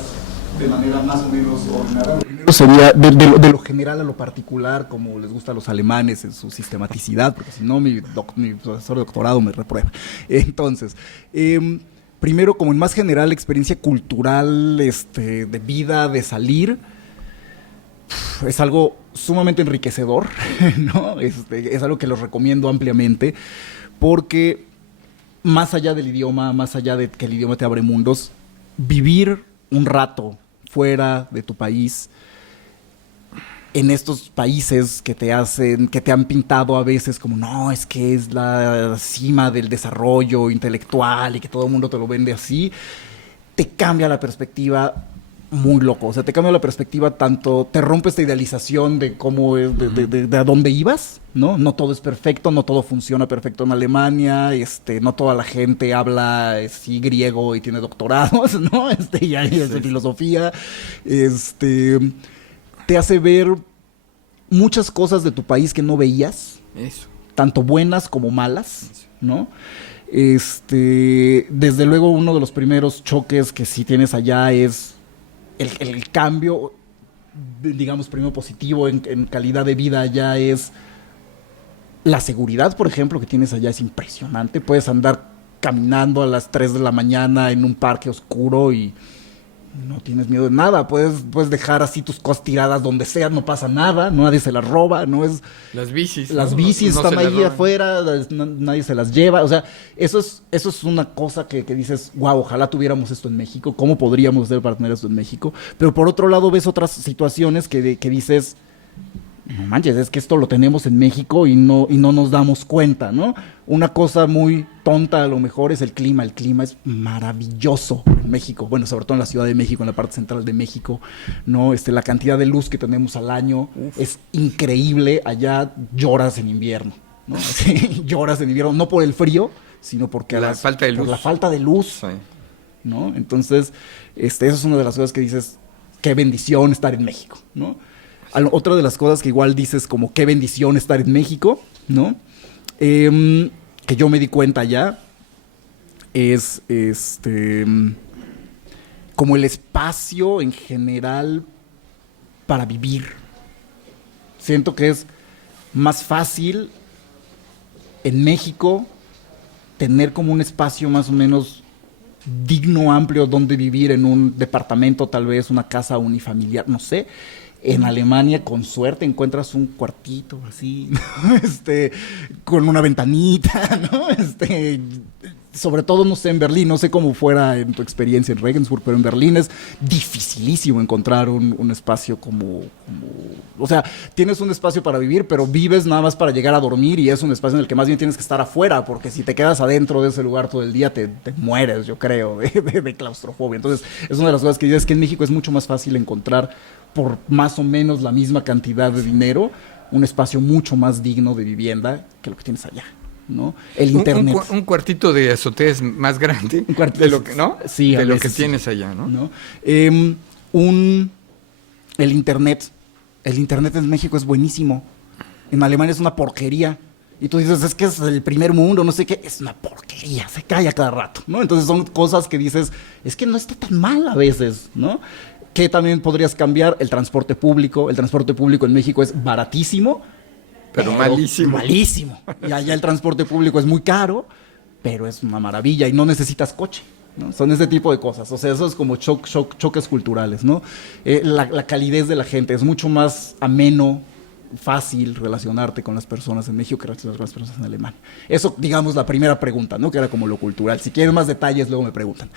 de manera más o menos ordenada. Lo primero sería de lo general a lo particular, como les gusta a los alemanes en su sistematicidad, porque si no mi profesor de doctorado me reprueba. Entonces, primero como en más general experiencia cultural, de vida, de salir, es algo sumamente enriquecedor, ¿no? Es algo que los recomiendo ampliamente, porque más allá del idioma, más allá de que el idioma te abre mundos, vivir un rato fuera de tu país, en estos países que te han pintado a veces como no, es que es la cima del desarrollo intelectual y que todo el mundo te lo vende así, te cambia la perspectiva muy loco. O sea, te cambia la perspectiva, tanto te rompe esta idealización de cómo es, de a dónde ibas, ¿no? No todo es perfecto, no todo funciona perfecto en Alemania, no toda la gente habla sí griego y tiene doctorados, ¿no? Y hay de filosofía. Te hace ver muchas cosas de tu país que no veías. Eso. Tanto buenas como malas, ¿no? Desde luego uno de los primeros choques que sí tienes allá es el cambio, digamos, primero positivo en calidad de vida allá es la seguridad, por ejemplo, que tienes allá es impresionante. Puedes andar caminando a las 3 de la mañana en un parque oscuro y no tienes miedo de nada. Puedes dejar así tus cosas tiradas donde sea, no pasa nada, nadie se las roba, no es... Las bicis. Las bicis no están se las ahí roban. afuera, nadie se las lleva. O sea, eso es una cosa que dices, wow, ojalá tuviéramos esto en México. ¿Cómo podríamos hacer para tener esto en México? Pero por otro lado ves otras situaciones que dices, no manches, es que esto lo tenemos en México y no nos damos cuenta, ¿no? Una cosa muy tonta a lo mejor es el clima. El clima es maravilloso en México, bueno, sobre todo en la Ciudad de México, en la parte central de México, ¿no? La cantidad de luz que tenemos al año es increíble. Allá lloras en invierno, ¿no? Sí, lloras en invierno, no por el frío, sino porque La falta de luz. por la falta de luz. Sí. ¿no? Entonces, esa es una de las cosas que dices, qué bendición estar en México, ¿no? Otra de las cosas que igual dices como qué bendición estar en México, ¿no? Que yo me di cuenta ya, es como el espacio en general para vivir. Siento que es más fácil en México tener como un espacio más o menos digno, amplio, donde vivir, en un departamento, tal vez una casa unifamiliar, no sé. En Alemania, con suerte, encuentras un cuartito así, ¿no? Con una ventanita, ¿no? Sobre todo, no sé, en Berlín, no sé cómo fuera en tu experiencia en Regensburg, pero en Berlín es dificilísimo encontrar un espacio como... O sea, tienes un espacio para vivir, pero vives nada más para llegar a dormir y es un espacio en el que más bien tienes que estar afuera, porque si te quedas adentro de ese lugar todo el día, te mueres, yo creo, de claustrofobia. Entonces, es una de las cosas que dices que en México es mucho más fácil encontrar, por más o menos la misma cantidad de dinero, un espacio mucho más digno de vivienda que lo que tienes allá, ¿no? El internet. Un cuartito de azotea es más grande de lo que, ¿no? Sí, de lo que sí. tienes allá, ¿no? El internet en México es buenísimo. En Alemania es una porquería. Y tú dices, es que es el primer mundo, no sé qué, es una porquería, se cae a cada rato, ¿no? Entonces son cosas que dices, es que no está tan mal a veces, ¿no? ¿Qué también podrías cambiar? El transporte público. El transporte público en México es baratísimo, pero malísimo. Malísimo. Y allá el transporte público es muy caro, pero es una maravilla y no necesitas coche, ¿no? Son ese tipo de cosas. O sea, eso es como choques culturales, ¿no? La calidez de la gente. Es mucho más ameno, fácil relacionarte con las personas en México que relacionarte con las personas en Alemania. Eso, digamos, la primera pregunta, ¿no? Que era como lo cultural. Si quieren más detalles, luego me preguntan.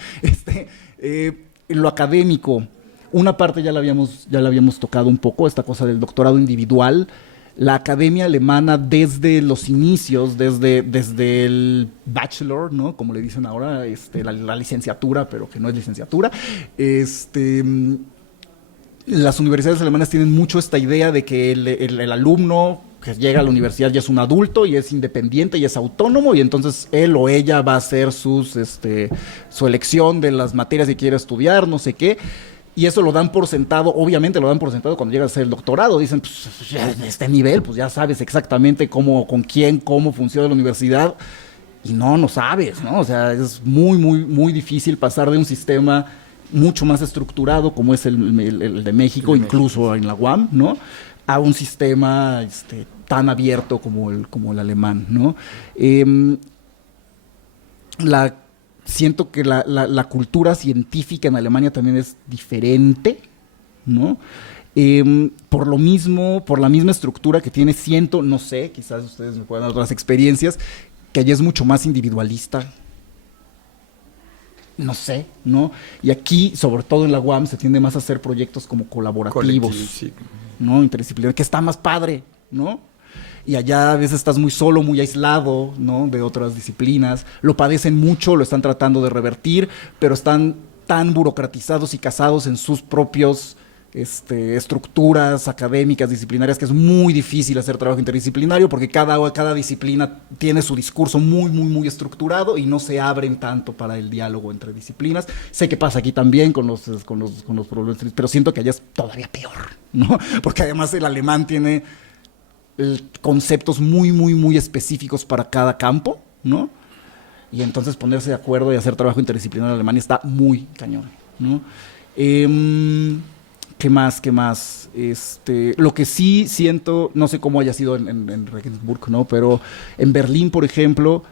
En lo académico, una parte ya la habíamos tocado un poco, esta cosa del doctorado individual. La academia alemana desde los inicios, desde el bachelor, ¿no? Como le dicen ahora, la licenciatura, pero que no es licenciatura, las universidades alemanas tienen mucho esta idea de que el alumno que llega a la universidad ya es un adulto y es independiente y es autónomo, y entonces él o ella va a hacer su elección de las materias que quiere estudiar, no sé qué. Y eso lo dan por sentado, obviamente lo dan por sentado cuando llegas a hacer el doctorado. Dicen, pues ya en este nivel, pues ya sabes exactamente cómo funciona la universidad. Y no sabes, ¿no? O sea, es muy, muy, muy difícil pasar de un sistema mucho más estructurado como es el de México, incluso en la UAM, ¿no? A un sistema tan abierto como el alemán, ¿no? Siento que la cultura científica en Alemania también es diferente, ¿no? Por lo mismo, por la misma estructura que tiene, no sé, quizás ustedes me puedan dar otras experiencias, que allá es mucho más individualista. No sé, ¿no? Y aquí, sobre todo en la UAM, se tiende más a hacer proyectos como colaborativos, sí. ¿no? Interdisciplinarios, que está más padre, ¿no? Y allá a veces estás muy solo, muy aislado, ¿no? De otras disciplinas. Lo padecen mucho, lo están tratando de revertir, pero están tan burocratizados y casados en sus propios estructuras académicas, disciplinarias, que es muy difícil hacer trabajo interdisciplinario porque cada disciplina tiene su discurso muy, muy, muy estructurado y no se abren tanto para el diálogo entre disciplinas. Sé que pasa aquí también con los problemas, pero siento que allá es todavía peor, ¿no? Porque además el alemán tiene conceptos muy, muy, muy específicos para cada campo, ¿no? Y entonces ponerse de acuerdo y hacer trabajo interdisciplinario en Alemania está muy cañón, ¿no? ¿Qué más? Lo que sí siento, no sé cómo haya sido en Regensburg, ¿no? Pero en Berlín, por ejemplo,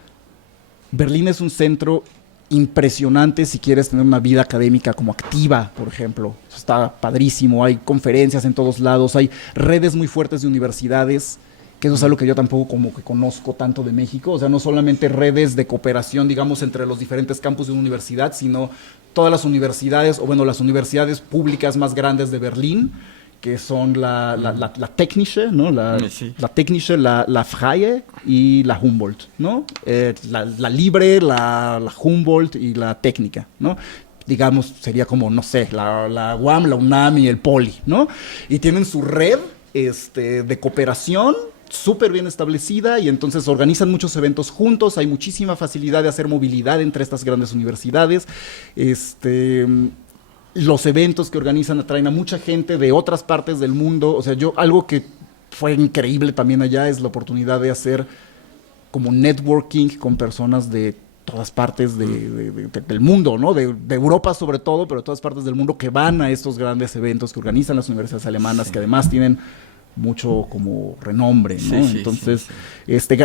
Berlín es un centro impresionante si quieres tener una vida académica como activa, por ejemplo. Está padrísimo, hay conferencias en todos lados, hay redes muy fuertes de universidades, que eso es algo que yo tampoco como que conozco tanto de México. O sea, no solamente redes de cooperación, digamos, entre los diferentes campus de una universidad, sino todas las universidades, o bueno, las universidades públicas más grandes de Berlín, que son la Technische, ¿no? La Technische, la Freie y la Humboldt, ¿no? La Libre, la Humboldt y la Técnica, ¿no? Digamos, sería como, no sé, la UAM, la UNAM y el Poli, ¿no? Y tienen su red de cooperación súper bien establecida y entonces organizan muchos eventos juntos, hay muchísima facilidad de hacer movilidad entre estas grandes universidades. Los eventos que organizan atraen a mucha gente de otras partes del mundo. O sea, algo que fue increíble también allá es la oportunidad de hacer como networking con personas de todas partes del mundo, ¿no? De Europa sobre todo, pero de todas partes del mundo que van a estos grandes eventos que organizan las universidades alemanas, que además tienen mucho como renombre, ¿no? Entonces,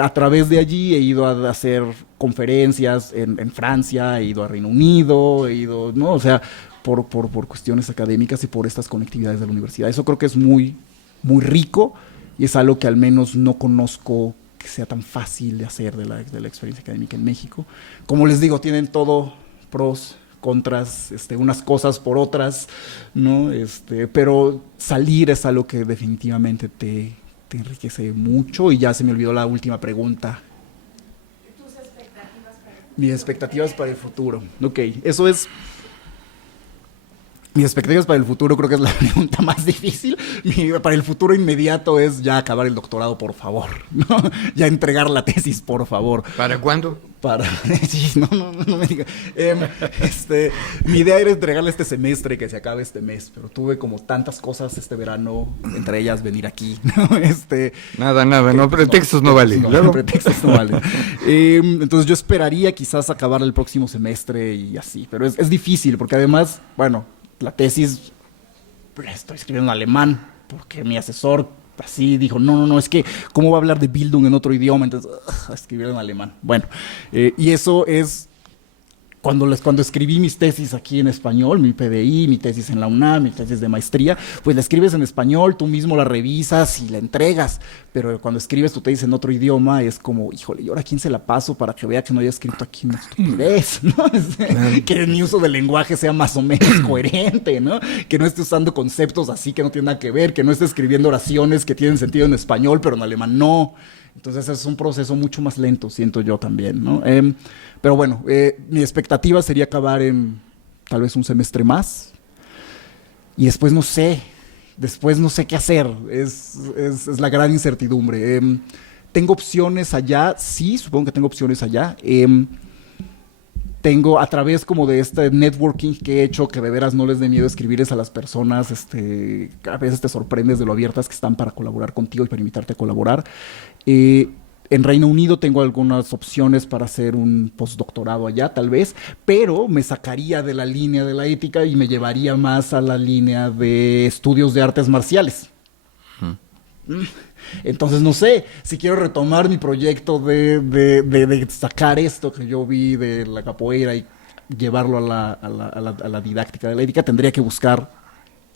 a través de allí he ido a hacer conferencias en Francia, he ido a Reino Unido, ¿no? O sea, por cuestiones académicas y por estas conectividades de la universidad. Eso creo que es muy, muy rico y es algo que al menos no conozco que sea tan fácil de hacer de la experiencia académica en México. Como les digo, tienen todo pros, contras, unas cosas por otras, ¿no? Pero salir es algo que definitivamente te enriquece mucho. Y ya se me olvidó la última pregunta. ¿Tus expectativas para el futuro? Mis expectativas para el futuro. Ok, eso es... Mis expectativas para el futuro creo que es la pregunta más difícil. Para el futuro inmediato es ya acabar el doctorado, por favor, ¿no? Ya entregar la tesis, por favor. ¿Para cuándo? Sí, no me diga. Mi idea era entregarle este semestre, que se acabe este mes, pero tuve como tantas cosas este verano, entre ellas venir aquí, ¿no? Nada, pretextos no valen. Pretextos no valen. Entonces yo esperaría quizás acabar el próximo semestre y así, pero es difícil porque además, bueno, la tesis la estoy escribiendo en alemán porque mi asesor así dijo, no, es que ¿cómo va a hablar de Bildung en otro idioma? Entonces, escribir en alemán. Bueno, y eso es cuando escribí mis tesis aquí en español, mi PDI, mi tesis en la UNAM, mi tesis de maestría, pues la escribes en español, tú mismo la revisas y la entregas, pero cuando escribes tu tesis en otro idioma es como, híjole, ¿y ahora quién se la paso para que vea que no haya escrito aquí una estupidez, ¿no? Que mi uso del lenguaje sea más o menos coherente, ¿no? Que no esté usando conceptos así que no tienen nada que ver, que no esté escribiendo oraciones que tienen sentido en español, pero en alemán no. Entonces es un proceso mucho más lento, siento yo también, ¿no? Pero bueno, mi expectativa sería acabar en tal vez un semestre más y después no sé qué hacer, es la gran incertidumbre. ¿Tengo opciones allá? Sí, supongo que tengo opciones allá. Tengo a través como de este networking que he hecho, que de veras no les dé miedo escribirles a las personas, a veces te sorprendes de lo abiertas que están para colaborar contigo y para invitarte a colaborar. En Reino Unido tengo algunas opciones para hacer un postdoctorado allá, tal vez, pero me sacaría de la línea de la ética y me llevaría más a la línea de estudios de artes marciales. Entonces no sé, si quiero retomar mi proyecto de sacar esto que yo vi de la capoeira y llevarlo a la didáctica de la ética, tendría que buscar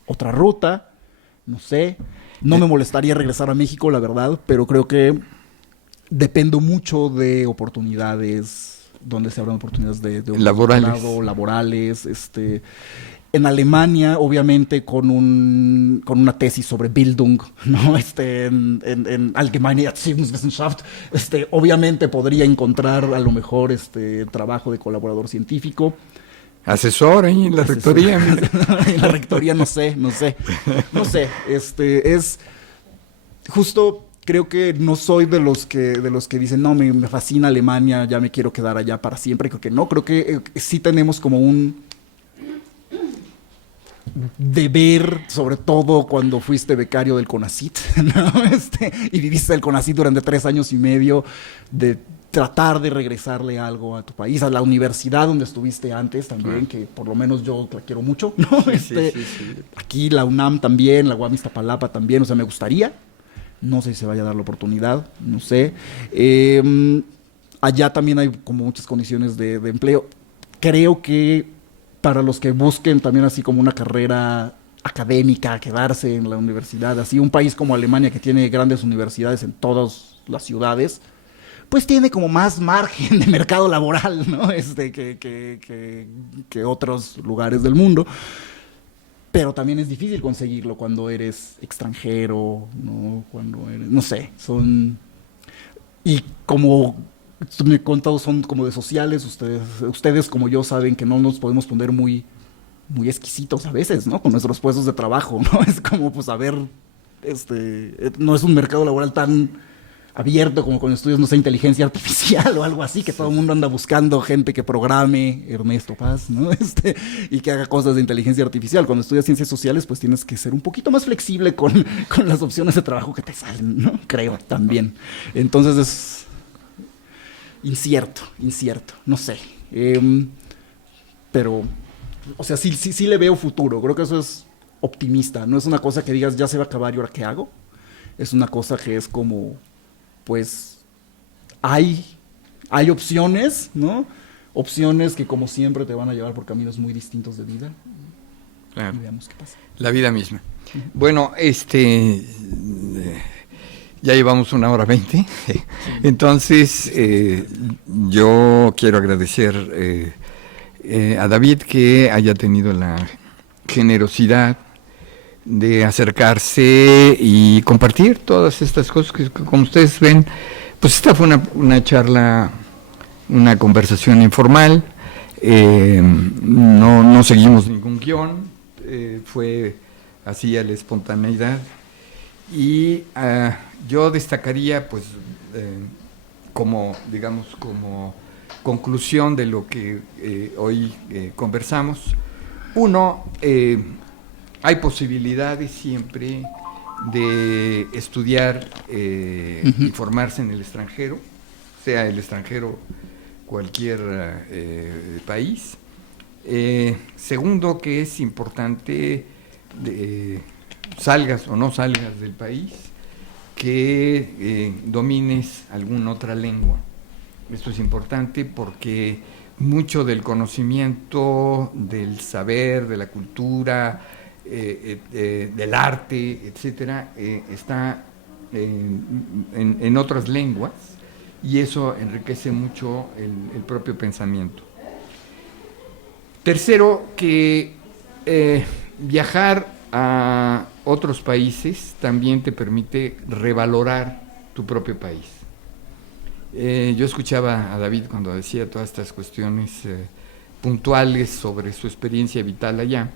otra ruta, no sé. No me molestaría regresar a México, la verdad, pero creo que dependo mucho de oportunidades, donde se abran oportunidades de un laborales. En Alemania, obviamente, con una tesis sobre Bildung, ¿no? En Allgemeine Erziehungswissenschaft, obviamente podría encontrar a lo mejor trabajo de colaborador científico. Asesor ahí en la rectoría. En la rectoría no sé. Es justo. Creo que no soy de los que dicen, no, me fascina Alemania, ya me quiero quedar allá para siempre. Creo que no, creo que sí tenemos como un deber, sobre todo cuando fuiste becario del CONACYT, ¿no? Y viviste el CONACYT durante 3 años y medio, de tratar de regresarle algo a tu país, a la universidad donde estuviste antes también, que por lo menos yo la quiero mucho, ¿no? Sí. Aquí la UNAM también, la UAM Iztapalapa también, o sea, me gustaría. No sé si se vaya a dar la oportunidad, no sé. Allá también hay como muchas condiciones de empleo. Creo que para los que busquen también así como una carrera académica, quedarse en la universidad, así un país como Alemania que tiene grandes universidades en todas las ciudades, pues tiene como más margen de mercado laboral, ¿no? Que otros lugares del mundo. Pero también es difícil conseguirlo cuando eres extranjero, ¿no? Cuando eres, no sé, y como me he contado, son como de sociales, ustedes como yo saben que no nos podemos poner muy, muy exquisitos a veces, ¿no? Con nuestros puestos de trabajo, ¿no? Es como, pues, a ver, no es un mercado laboral tan abierto, como con estudios, no sé, inteligencia artificial o algo así, que todo el mundo anda buscando gente que programe, Ernesto Paz, ¿no? Y que haga cosas de inteligencia artificial. Cuando estudias ciencias sociales, pues tienes que ser un poquito más flexible con las opciones de trabajo que te salen, ¿no? Creo, también. Entonces es incierto, no sé. Pero, o sea, sí le veo futuro. Creo que eso es optimista. No es una cosa que digas, ya se va a acabar y ahora qué hago. Es una cosa que es como, pues, hay opciones, ¿no? Opciones que, como siempre, te van a llevar por caminos muy distintos de vida. Claro. Y veamos qué pasa. La vida misma. Bueno, ya llevamos 1:20. Entonces, yo quiero agradecer a David que haya tenido la generosidad de acercarse y compartir todas estas cosas que, como ustedes ven, pues esta fue una charla, una conversación informal, no seguimos ningún guión, fue así a la espontaneidad, y yo destacaría, pues, como conclusión de lo que hoy conversamos, uno, hay posibilidades siempre de estudiar y formarse en el extranjero, sea el extranjero cualquier país. Segundo, que es importante, salgas o no salgas del país, que domines alguna otra lengua. Esto es importante porque mucho del conocimiento, del saber, de la cultura, del arte, etcétera, está en otras lenguas, y eso enriquece mucho el propio pensamiento. Tercero, que viajar a otros países también te permite revalorar tu propio país. Yo escuchaba a David cuando decía todas estas cuestiones puntuales sobre su experiencia vital allá,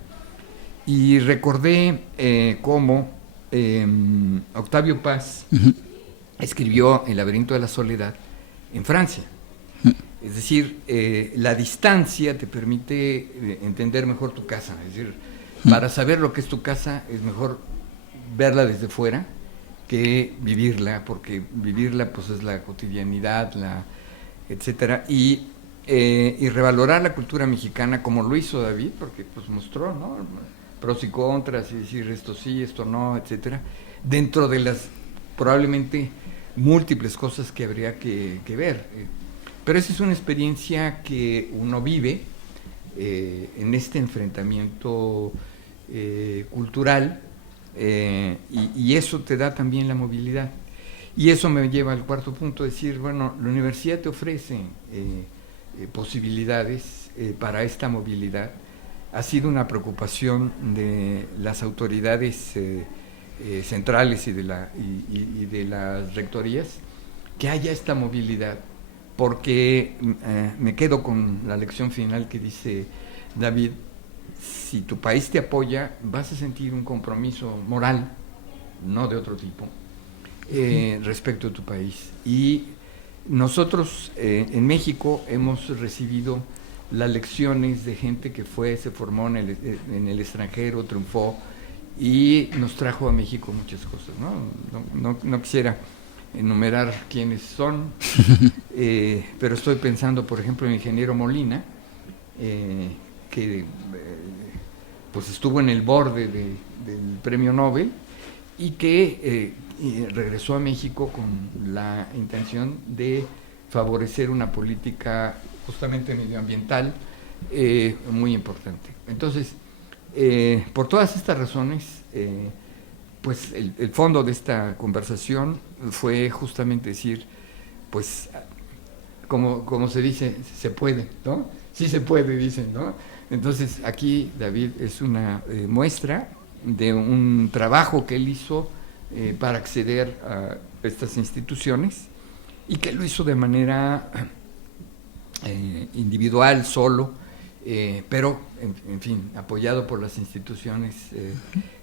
y recordé cómo Octavio Paz escribió El laberinto de la soledad en Francia. Es decir, la distancia te permite entender mejor tu casa. Es decir, para saber lo que es tu casa es mejor verla desde fuera que vivirla, porque vivirla pues es la cotidianidad, etcétera, y revalorar la cultura mexicana como lo hizo David, porque pues mostró, ¿no?, pros y contras, y decir esto sí, esto no, etcétera, dentro de las probablemente múltiples cosas que habría que ver. Pero esa es una experiencia que uno vive en este enfrentamiento cultural, y eso te da también la movilidad. Y eso me lleva al cuarto punto, decir, bueno, la universidad te ofrece posibilidades para esta movilidad. Ha sido una preocupación de las autoridades centrales y de las rectorías que haya esta movilidad, porque me quedo con la lección final que dice David: si tu país te apoya, vas a sentir un compromiso moral, no de otro tipo, respecto a tu país. Y nosotros en México hemos recibido las lecciones de gente que se formó en el extranjero, triunfó y nos trajo a México muchas cosas, ¿no? No quisiera enumerar quiénes son, pero estoy pensando, por ejemplo, en el ingeniero Molina, que pues estuvo en el borde del premio Nobel, y que regresó a México con la intención de favorecer una política justamente medioambiental muy importante. Entonces, por todas estas razones, pues el fondo de esta conversación fue justamente decir, pues, como se dice, se puede, ¿no? Sí se puede, dicen, ¿no? Entonces, aquí David es una muestra de un trabajo que él hizo para acceder a estas instituciones, y que lo hizo de manera individual, solo, pero, en fin, apoyado por las instituciones,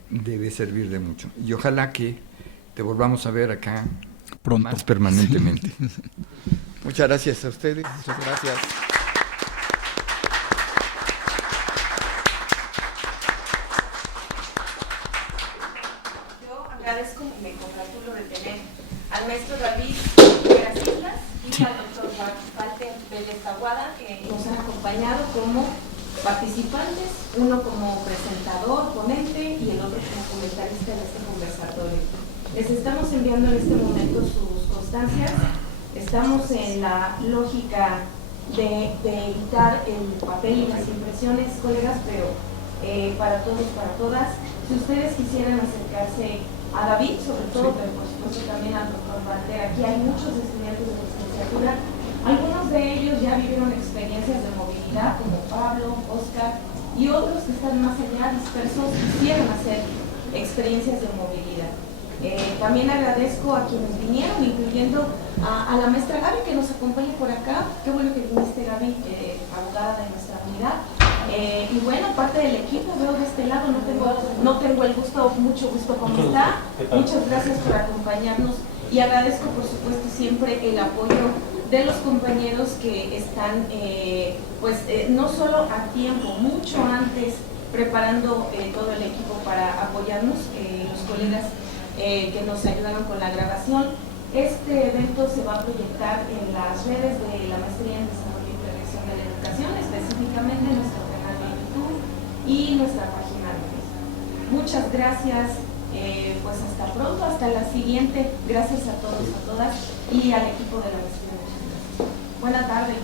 debe servir de mucho. Y ojalá que te volvamos a ver acá Pronto. más permanentemente. Muchas gracias a ustedes. Muchas gracias. Yo agradezco, me congratulo de tener al maestro David Figueras Islas y al doctor Walter Vélez Aguada, que nos han acompañado como participantes, uno como presentador, ponente y el otro como comentarista en este conversatorio. Les estamos enviando en este momento sus constancias. Estamos en la lógica de evitar el papel y las impresiones, colegas, pero para todos, para todas, si ustedes quisieran acercarse a David, sobre todo, pero por supuesto también al doctor Walter, aquí hay muchos estudiantes de licenciatura. Algunos de ellos ya vivieron experiencias de movilidad, como Pablo, Oscar, y otros que están más allá, dispersos, quisieran hacer experiencias de movilidad. También agradezco a quienes vinieron, incluyendo a la maestra Gaby, que nos acompaña por acá. Qué bueno que viniste, Gaby, abogada de nuestra unidad. Y bueno, parte del equipo, veo de este lado, no tengo el gusto, mucho gusto como está. Muchas gracias por acompañarnos y agradezco por supuesto siempre el apoyo de los compañeros que están no solo a tiempo, mucho antes preparando todo el equipo para apoyarnos, los colegas que nos ayudaron con la grabación. Este evento se va a proyectar en las redes de la Maestría en Desarrollo y Prevención de la Educación, específicamente en nuestro canal de YouTube y nuestra página de Facebook. Muchas gracias, pues hasta pronto, hasta la siguiente. Gracias a todos, a todas y al equipo de la Maestría. Buenas tardes.